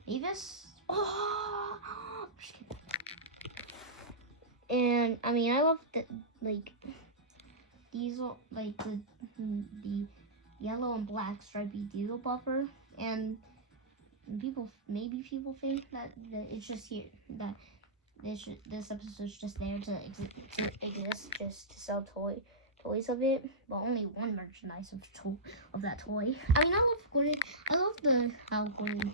Mavis? Oh! Just kidding. And I mean, I love the like Diesel, like the yellow and black stripy Diesel buffer, and maybe people think that it's just here that this episode's just there to exist, just to sell toys of it, but only one merchandise of that toy. I mean, I love Gordon. I love how Gordon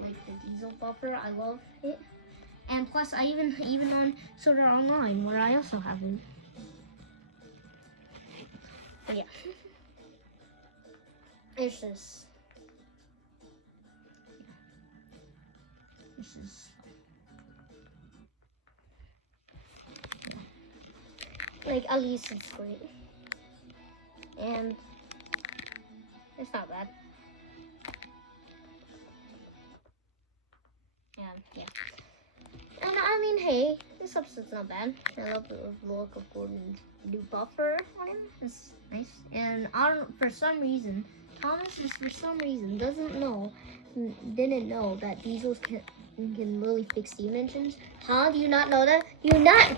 like the Diesel buffer. I love it. And plus, I even on Sword Art Online, where I also have it. But yeah, it's just this is like at least it's great, and it's not bad. And yeah. And I mean, hey, this episode's not bad. I love the look of Gordon's new buffer on him. It's nice. And for some reason, Thomas didn't know that Diesels can really fix steam engines. How do you not know that? You're not.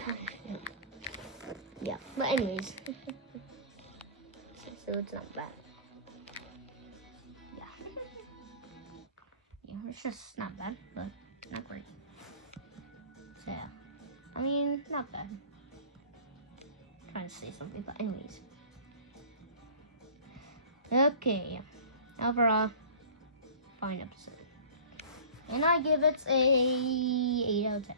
Yeah. But anyways, so it's not bad. Yeah. Yeah, it's just not bad, but not great. So, yeah. I mean, not bad. I'm trying to say something, but anyways. Okay. Overall, fine episode. And I give it a 8 out of 10.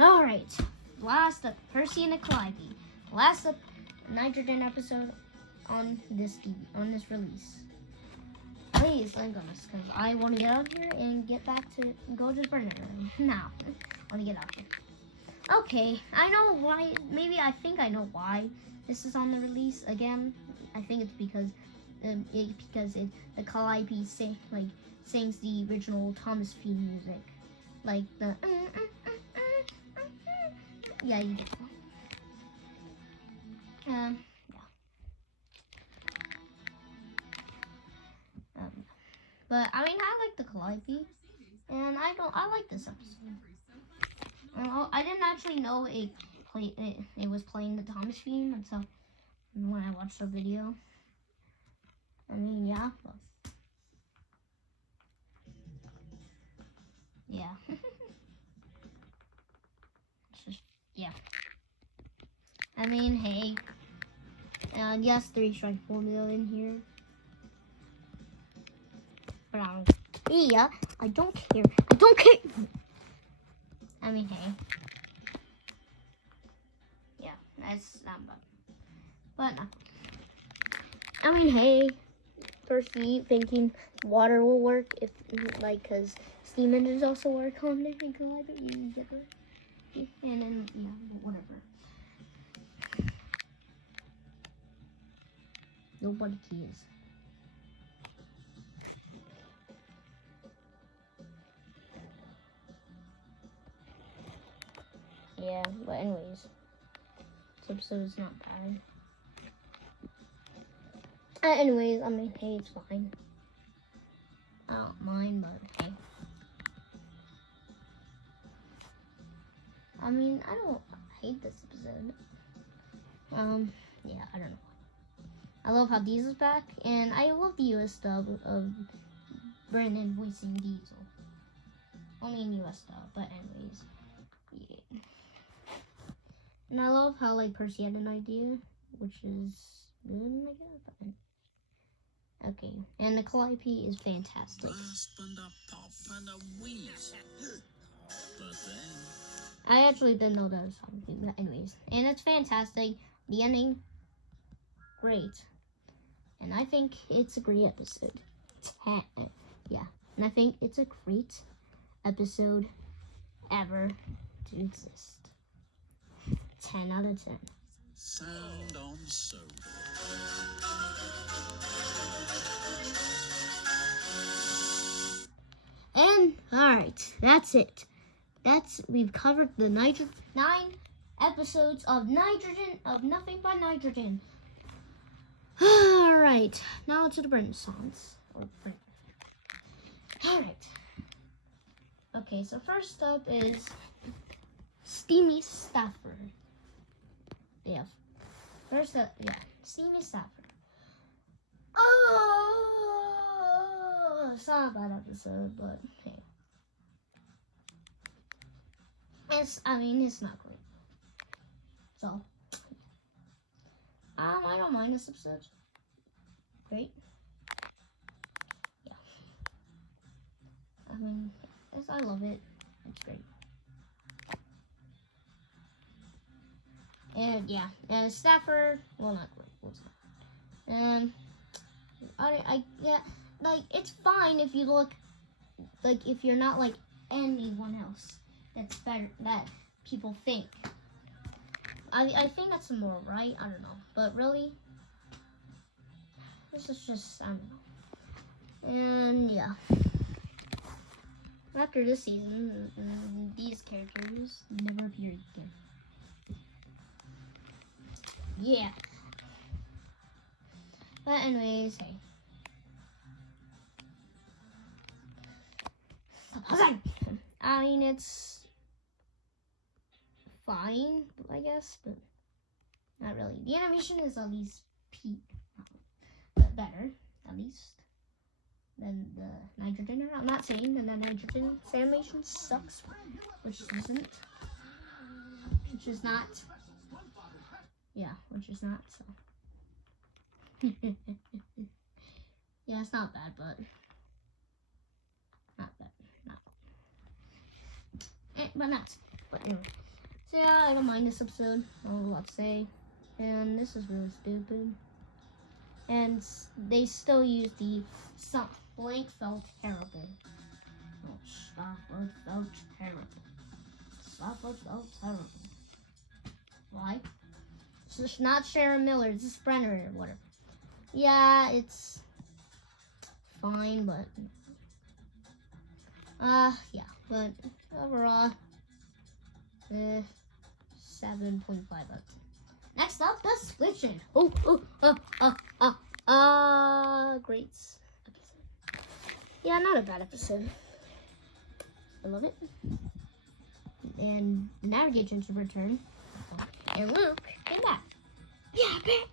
Alright. Last up, Percy and the Calliope. Last up, Nitrogen episode on this release. Please link on this, because I want to get out here and get back to go to the burner room. Now, I want to get out here. Okay, I know why. Maybe I think I know why this is on the release again. I think it's because the Calliope sings the original Thomas theme music, like the yeah, you get one. Yeah. But I mean, I like the Calliope, and I like this episode. I didn't actually know it was playing the Thomas theme until when I watched the video. I mean, yeah. But yeah. It's just, yeah. I mean, hey. And yes, 3 strike formula in here. But I don't care. I don't care. I mean, hey. Yeah, that's not bad. But no. I mean, hey. Percy thinking water will work if, because steam engines also work on the Calliope. You get it? And then, yeah, whatever. Nobody cares. Yeah, but anyways, this episode is not bad. Anyways, I mean, hey, it's fine. I don't mind, but hey. I mean, I don't hate this episode. Yeah, I don't know. I love how Diesel's back, and I love the US dub of Brandon voicing Diesel. Only in US dub, but anyways. Yeah. And I love how like Percy had an idea, which is good, I guess. Okay, and the Calliope is fantastic. Rasp and a pop and a wheeze. But then, I actually didn't know that was something, but anyways. And it's fantastic. The ending, great. And I think it's a great episode. Yeah, and I think it's a great episode ever to exist. 10 out of 10. sound on soap. And alright, that's it. We've covered the 9 episodes of Nothing But Nitrogen. Alright, now to the Renaissance. Alright. Okay, so first up is Steamy Stafford. Yeah. First up, yeah, Steamy Stafford. Oh, it's not a bad episode, but hey. It's not great. So, I don't mind this episode. Great. Yeah. I love it. It's great. And yeah, and Stafford, well, not great. What's that? Yeah, like it's fine if you look, like if you're not like anyone else that's better that people think. I think that's more right. I don't know, but really, this is just I don't know. And yeah, after this season, these characters never appeared again. Yeah. But anyways, hey. I mean, it's fine, I guess, but not really. The animation is at least better, at least, than the Nitrogen. I'm not saying that the Nitrogen animation sucks, which isn't. Which is not. Yeah, which is not, so. Yeah, it's not bad, but not bad. But not. But anyway. So yeah, I don't mind this episode. I don't know what to say. And this is really stupid. And they still use the blank felt terrible. Oh, Stafford felt terrible. Stafford felt terrible. Why? It's not Sharon Miller, it's just Brenner or whatever. Yeah, it's fine, but yeah, but overall 7.5 out of 10. Next up, the Switching. Great episode. Yeah, not a bad episode. I love it. And Navigation's return. And Luke came back. Yeah, back.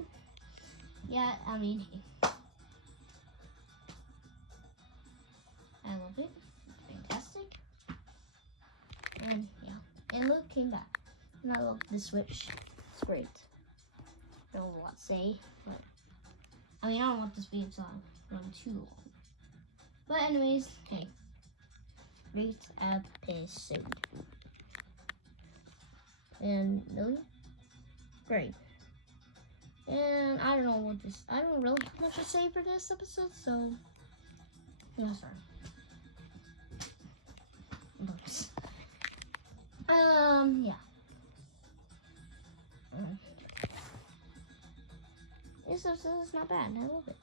Yeah, I mean, I love it. It's fantastic. And yeah, and Luke came back. And I love the Switch. It's great. I don't know what to say, but I mean, I don't want this video to run too long. But anyways, hey, great episode. And really great. And I don't really have much to say for this episode, so yeah, sorry. Yeah. This episode is not bad. I love it.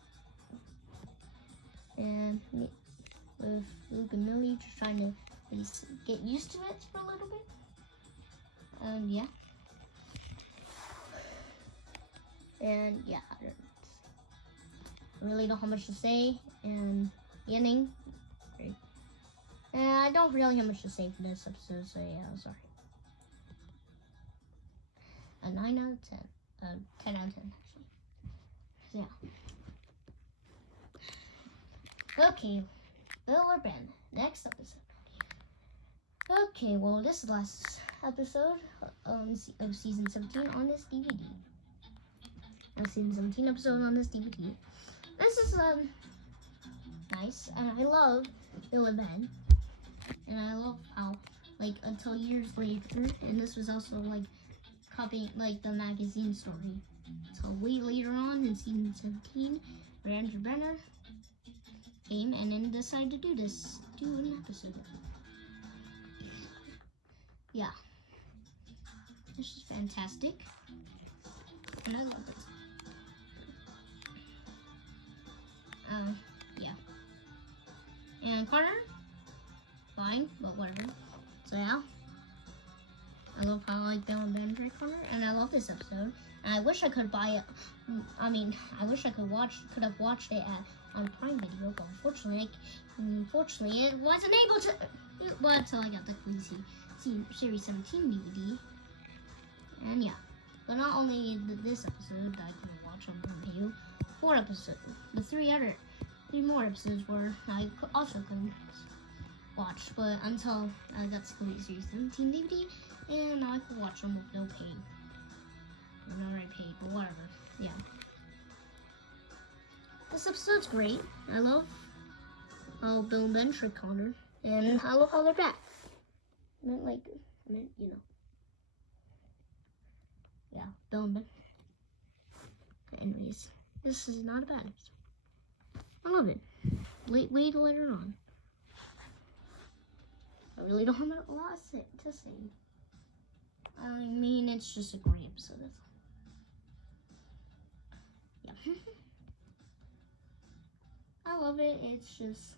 And with Luke and Millie just trying to at least get used to it for a little bit. Yeah. And yeah, I really don't have much to say. And the ending, great. And I don't really have much to say for this episode, so yeah, I'm sorry. A 9 out of 10. 10 out of 10, actually. So yeah. Okay, Bill or Ben, next episode. Okay, well, this is the last episode of season 17 on this DVD. Season 17 episode on this DVD. This is nice, and I love Bill and Ben, and I love how like until years later, and this was also like copying like the magazine story. So way later on in season 17, where Andrew Brenner came and then decided to do an episode. Yeah, this is fantastic, and I love it. Yeah. And Connor, fine, but whatever. So yeah, I love how I like Bill and Ben drink Connor, and I love this episode. And I wish I could buy it. I wish I could have watched it on Prime Video, but unfortunately, it wasn't able to. Well, until I got the Series 17 DVD. And yeah, but not only this episode that I couldn't watch on Prime Video, 4 episodes. The 3 more episodes were I also couldn't watch, but until I got the Series 17 DVD, and now I could watch them with no pay. Not already paid, but whatever. Yeah. This episode's great. I love how Bill and Ben trick Connor, and I love how they're back. Yeah, Bill and Ben. Anyways, this is not a bad episode. I love it. Wait later on. I really don't have a lot to say. I mean, it's just a great episode. Yeah. I love it. It's just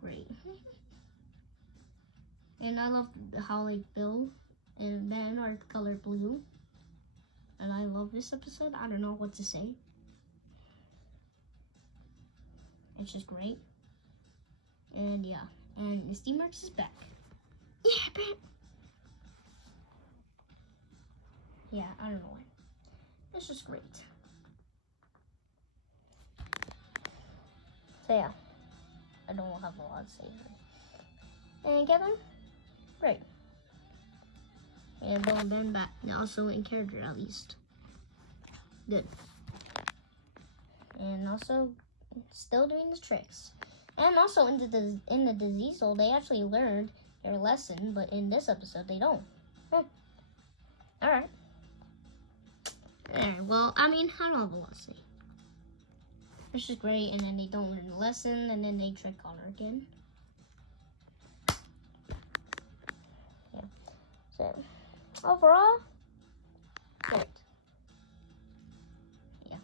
great. And I love how like Bill and Ben are colored blue. And I love this episode. I don't know what to say. It's just great. And yeah. And the Steamworks is back. Yeah, back. Yeah, I don't know why. It's just great. So yeah. I don't have a lot to say here. And Kevin? Great. And Bill and Ben back. Also in character at least. Good. And also still doing the tricks. And also in the Diesel, they actually learned their lesson, but in this episode they don't. Alright. Well, I mean, I don't have a lot to say. It's just great, and then they don't learn the lesson, and then they trick Connor again. Yeah. So, overall, great. Yeah.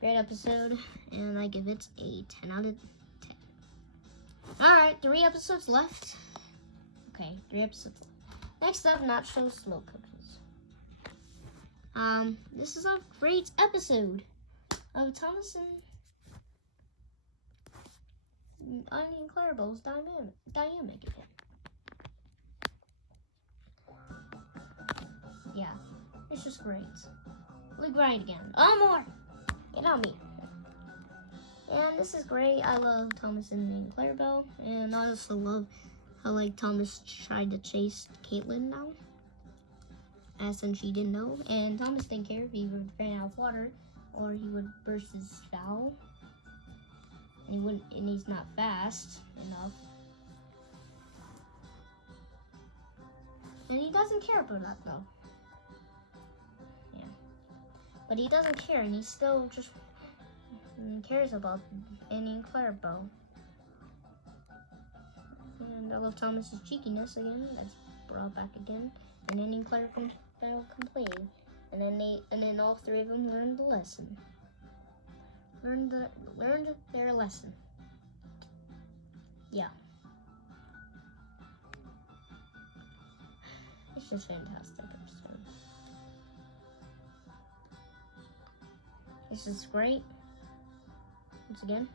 Great episode, and I give it a 10 out of 10. Alright, 3 episodes left. Okay, 3 episodes left. Next up, Nacho Slow Cookies. This is a great episode of Thomas and Onion Clarabelle's dynamic again. Yeah, it's just great. We grind again. Oh, more! Get on me. And this is great. I love Thomas and Clarabelle, and I also love how like Thomas tried to chase Caitlin now, since she didn't know, and Thomas didn't care if he ran out of water or he would burst his foul, and he's not fast enough, and he doesn't care about that though. Yeah, but he doesn't care, and he still just cares about Annie and Clarabelle. And I love Thomas's cheekiness again. That's brought back again. And Annie and Clarabelle complain. And then all 3 of them learned the lesson. Learned their lesson. Yeah. It's just fantastic episode. It's just great. Once again.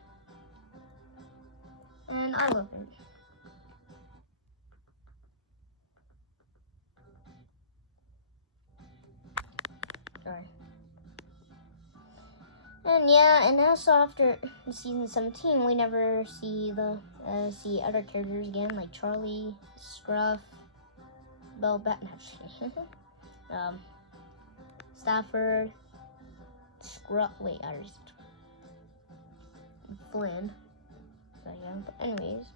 And I love it. Sorry. And yeah, and also after season 17, we never see the see other characters again, like Charlie, Scruff, Stafford, Scruff. Wait, others. Flynn. So yeah, but anyways,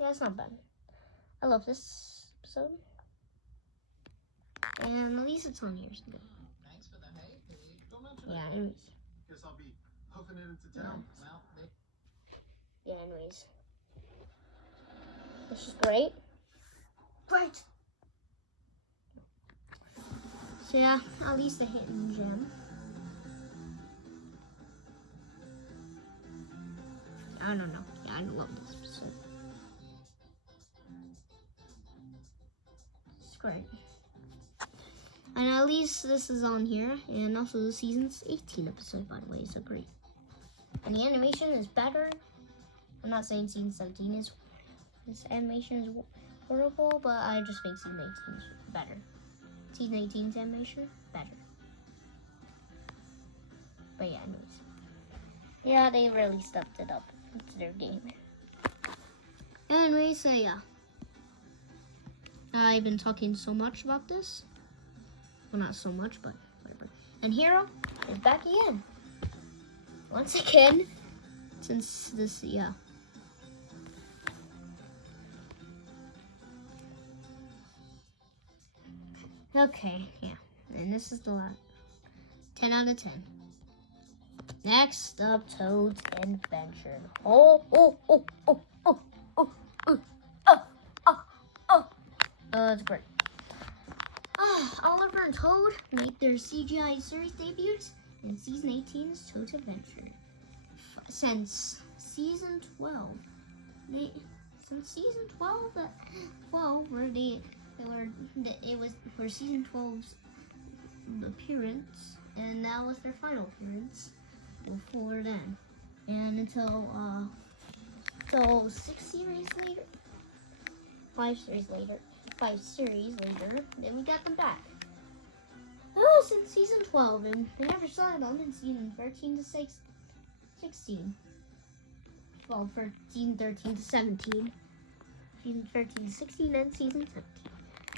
yeah, it's not bad. I love this episode, and at least it's on here. So good. Thanks for the hay, Pete. Don't mention Yeah, it. anyways. Guess I'll be hoofing it into town. Well, Yeah, anyways. This is great. Great. So yeah, at least a hidden gem. I don't know. Yeah, I love this episode. It's great. And at least this is on here. And also the season's 18 episode, by the way, so great. And the animation is better. I'm not saying season 17 is, this animation is horrible, but I just think season 18 is better. Season 18's animation, better. But yeah, anyways. Yeah, they really stepped it up into their game. Anyways, so yeah. I've been talking so much about this. Well, not so much, but whatever. And Hero is back again. Once again, since this, yeah. Okay, yeah. And this is the last. 10 out of 10. Next up, Toad's Adventure. Oh, oh, oh, oh, oh, oh, oh, oh, oh, oh. It's great. Oliver and Toad make their CGI series debuts in season 18's Toad's Adventure. Since season 12, it was for season 12's appearance, and that was their final appearance before then. And until 5 series later, then we got them back. Oh, since season 12, and we never saw them in season 13 to 16. Well, for season 13 to 17. Season 13 to 16, and season 17.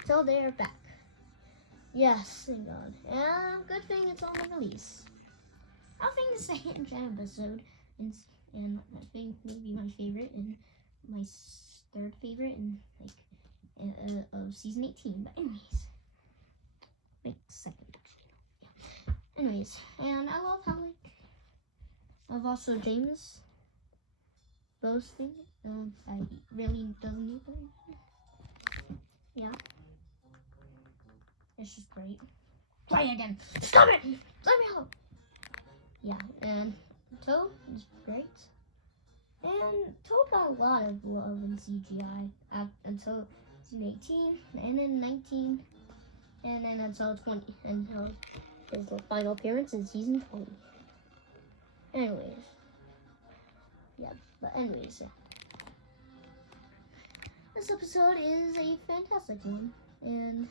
So they are back. Yes, thank God. And good thing it's on the release. I think this is a hidden gem episode, and I think maybe my favorite and my third favorite in of season 18. But anyways, like second. Yeah. Anyways, and I love how I've also James boasting. I really doesn't need them. Yeah. It's just great. Try again. Stop it! Let me help. Yeah, and Toad is great. And Toad got a lot of love in CGI until season 18, and then 19, and then until 20, until his final appearance in season 20. Anyways. Yeah, but anyways. This episode is a fantastic one, and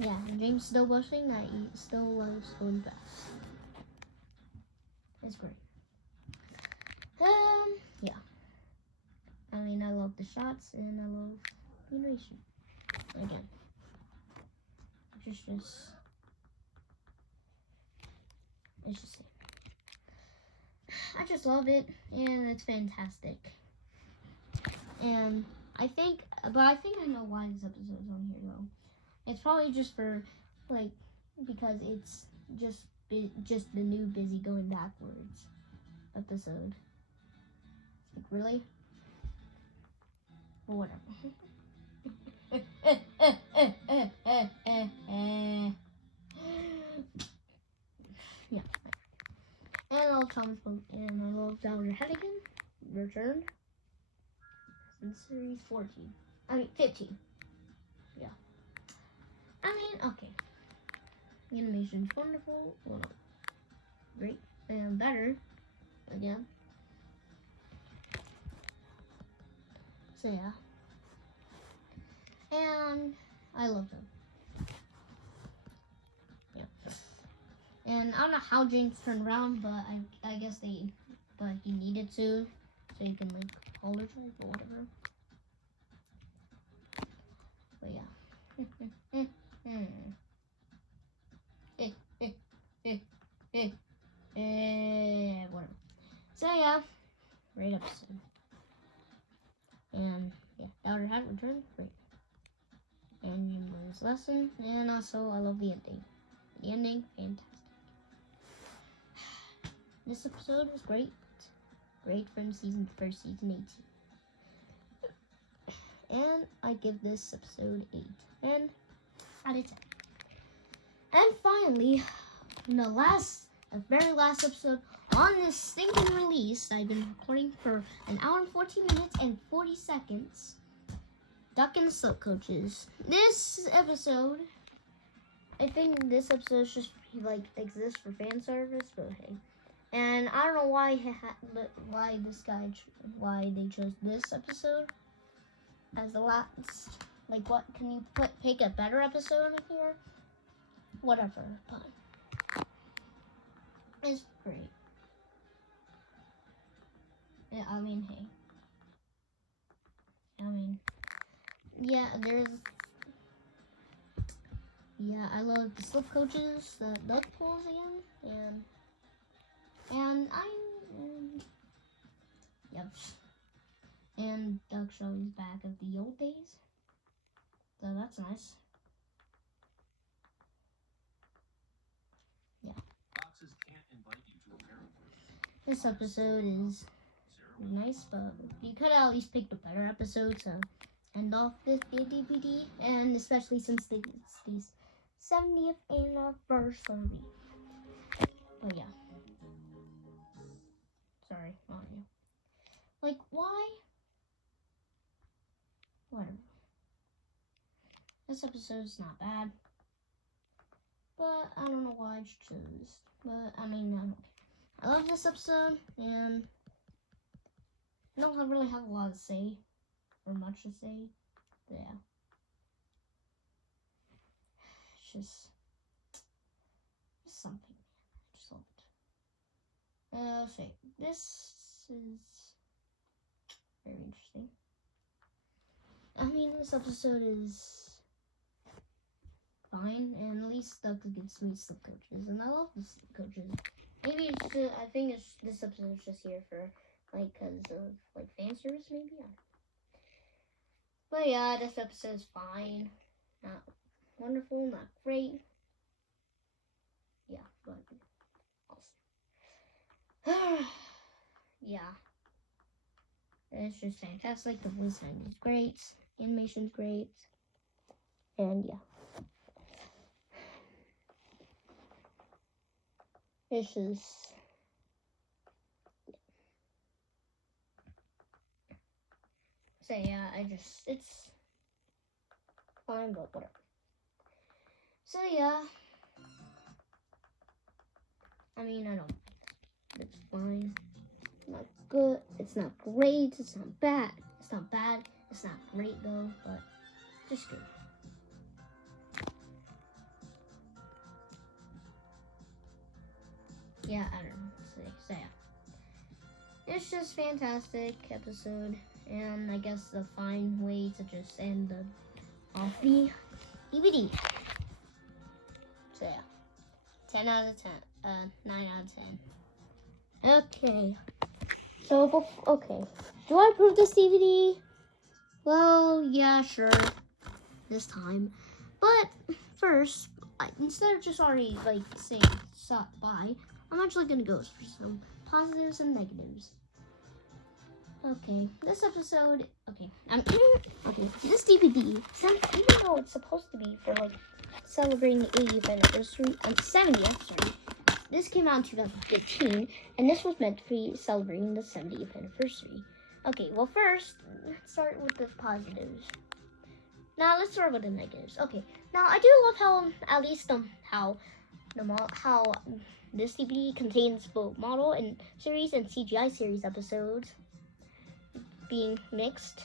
yeah, James still boasting that he still loves going fast. It's great. Yeah. I mean, I love the shots, and I love the animation. Again. It's just I just love it, and it's fantastic. And I think I know why this episode is on here, though. It's probably just for, because it's just the new busy going backwards episode. Like, really? Or whatever. Yeah. And I love Thomas Boat, and I love Dr. Hennigan returned in series 15. Yeah. I mean, okay. The animation's wonderful. Well, no. Great. And better. Again. So, yeah. And I love them. Yeah. And I don't know how James turned around, but I guess he needed to, so he can like apologize or whatever. But yeah. Whatever. So yeah, great episode. And yeah, Elder Hat returned, great. And you learned this lesson, and also I love the ending. The ending, fantastic. This episode was great. Great from first season 18. And I give this episode 8 out of 10. And finally, the very last episode on this stinking release, I've been recording for 1 hour and 14 minutes and 40 seconds. Duck and the Slip Coaches. This episode, I think this episode just like exists for fan service, but hey. And I don't know why why they chose this episode as the last. Like, what can you pick a better episode in here? Whatever, but it's great. Yeah, I mean, hey. Yeah, I love the Slip Coaches that Duck pulls in, yep. And Duck shows back of the old days, so that's nice. Yeah. Foxes can't invite you to a parent. This episode is nice, but you could at least pick a better episode to end off this DVD, and especially since it's the 70th anniversary. But yeah. Sorry, not you. Like, why? Whatever. This episode's not bad, but I don't know why I chose. But I mean, I don't care. I love this episode, and I don't really have a lot to say, or much to say. But yeah, it's just something. I just love it. So this is very interesting. I mean, this episode is fine, and at least Duck gives me Slip Coaches, and I love the Slip Coaches. Maybe it's just, I think this episode is just here for, like, because of, like, fan service, maybe? But yeah, this episode is fine. Not wonderful, not great. Yeah, but awesome. Yeah. It's just fantastic. The voice line is great. Animation's great. And yeah. It's just... So yeah, it's fine, but whatever. So yeah. I mean, it's fine. It's not good. It's not great. It's not bad. It's not bad. It's not great though, but just good. Yeah, I don't know. So yeah. It's just fantastic episode, and I guess the fine way to just end off the DVD. So yeah. 10 out of 10. 9 out of 10. Okay. So, okay. Do I approve this DVD? Well, yeah, sure. This time. But first, instead of just already, like, saying stop by, I'm actually gonna go for some positives and negatives. Okay, this episode, okay, this DVD, even though it's supposed to be for, like, celebrating the 80th anniversary, 70th, sorry, this came out in 2015, and this was meant to be celebrating the 70th anniversary. Okay, well, first, let's start with the positives. Now, let's start with the negatives. Okay, now, I do love how, at least, how this DVD contains both model and series and CGI series episodes being mixed,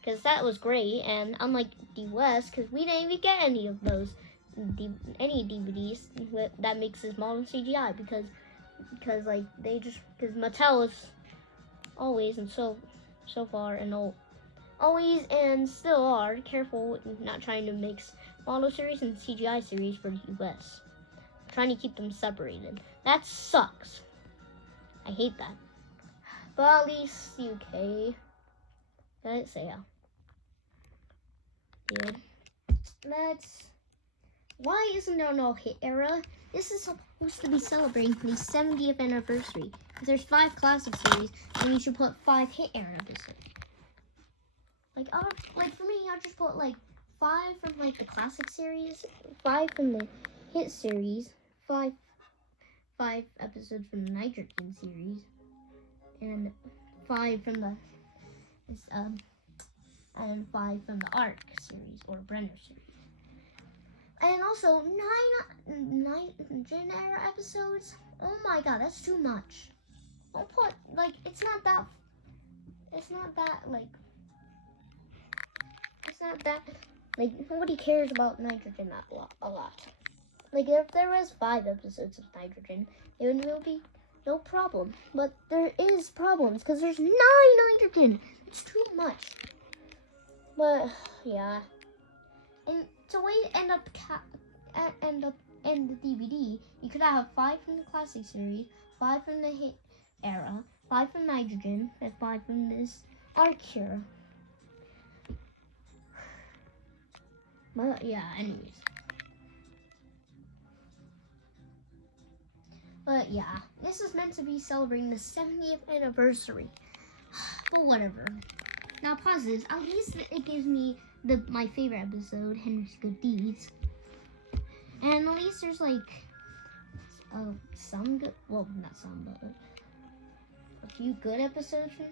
because that was great. And unlike the West, because we didn't even get any of those any DVDs that mixes modern CGI because like because Mattel is always and so far and always and still are careful with not trying to mix model series and CGI series for the US. Trying to keep them separated. That sucks. I hate that. But at least UK. Let's say yeah. Why isn't there no hit era? This is supposed to be celebrating the 70th anniversary. If there's 5 classic series, then you should put 5 hit era episodes. Like for me, I'll just put like 5 from like the classic series, 5 from the hit series, 5 episodes from the Nitrogen series, and 5 from the and 5 from the Arc series or Brenner series. And also 9 Gen era episodes. Oh my god, that's too much. Don't put like it's not that nobody cares about Nitrogen a lot. Like if there was 5 episodes of Nitrogen, it would be no problem. But there is problems because there's 9 Nitrogen. It's too much. But yeah, and to end the DVD, you could have 5 from the classic series, 5 from the hit era, 5 from Nitrogen, and 5 from this Arc era. But yeah, anyways. But yeah, this is meant to be celebrating the 70th anniversary. But whatever. Now pause this. At least it gives me my favorite episode, Henry's Good Deeds. And at least there's like some good, well not some, but a few good episodes from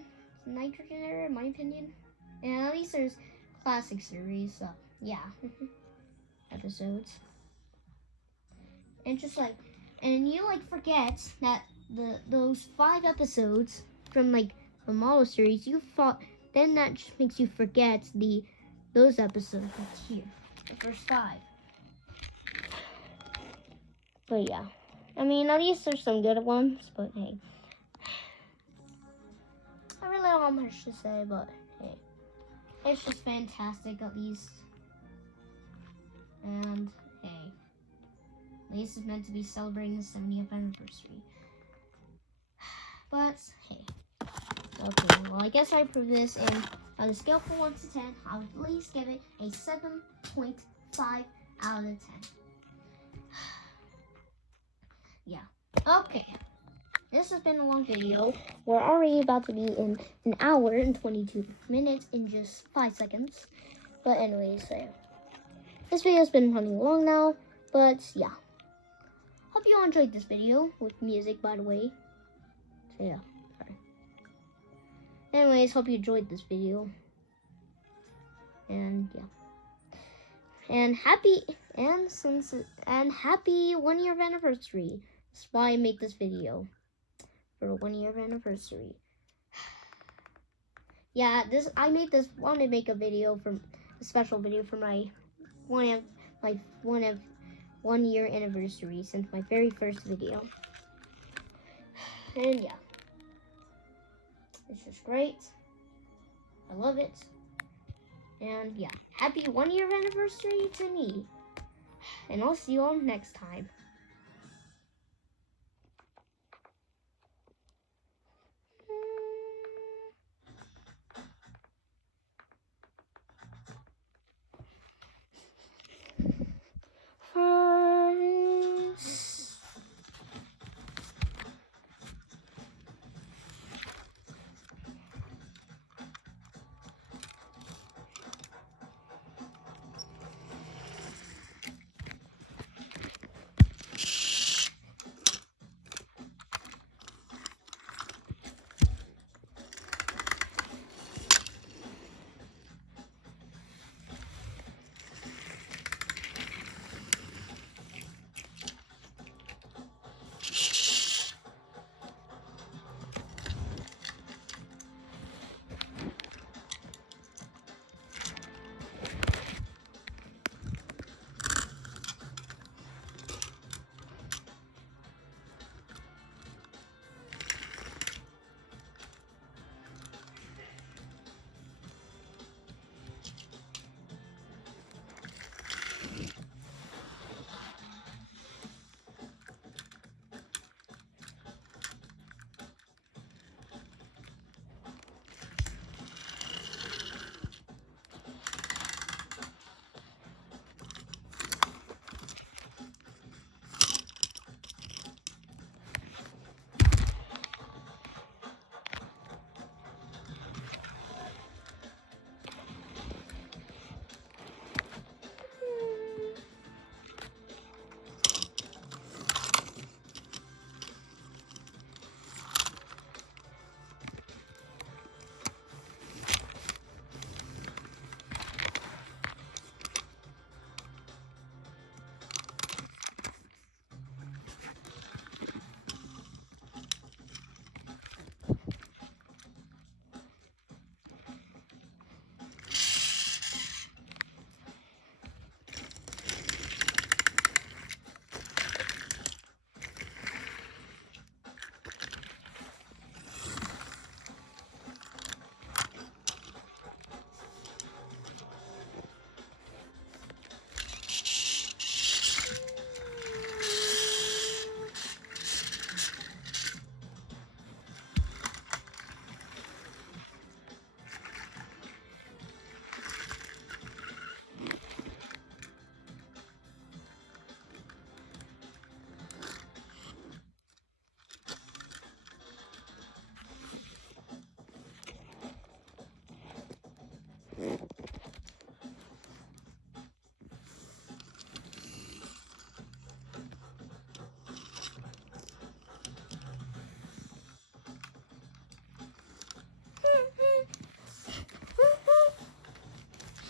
Nitrogen era, in my opinion. And at least there's classic series, yeah, episodes. And just like, and you like forget that those 5 episodes from like the model series you fought. Then that just makes you forget those episodes here, the first 5. But yeah, I mean at least there's some good ones. But hey, I really don't have much to say. But hey, it's just fantastic at least. And hey, at least it's meant to be celebrating the 70th anniversary. But hey. Okay, well, I guess I proved this, and on a scale from 1 to 10, I would at least give it a 7.5 out of 10. Yeah. Okay. This has been a long video. We're already about to be in an hour and 22 minutes in just 5 seconds. But anyways, this video's been running long now, but yeah. Hope you all enjoyed this video with music, by the way. So yeah. Anyways, hope you enjoyed this video. And yeah. And happy 1 year anniversary. That's why I make this video. For a 1 year anniversary. Yeah, I wanted to make a special video for my 1 year anniversary since my very first video. And yeah. It's just great. I love it. And yeah, happy 1 year anniversary to me. And I'll see you all next time.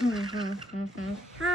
Hi.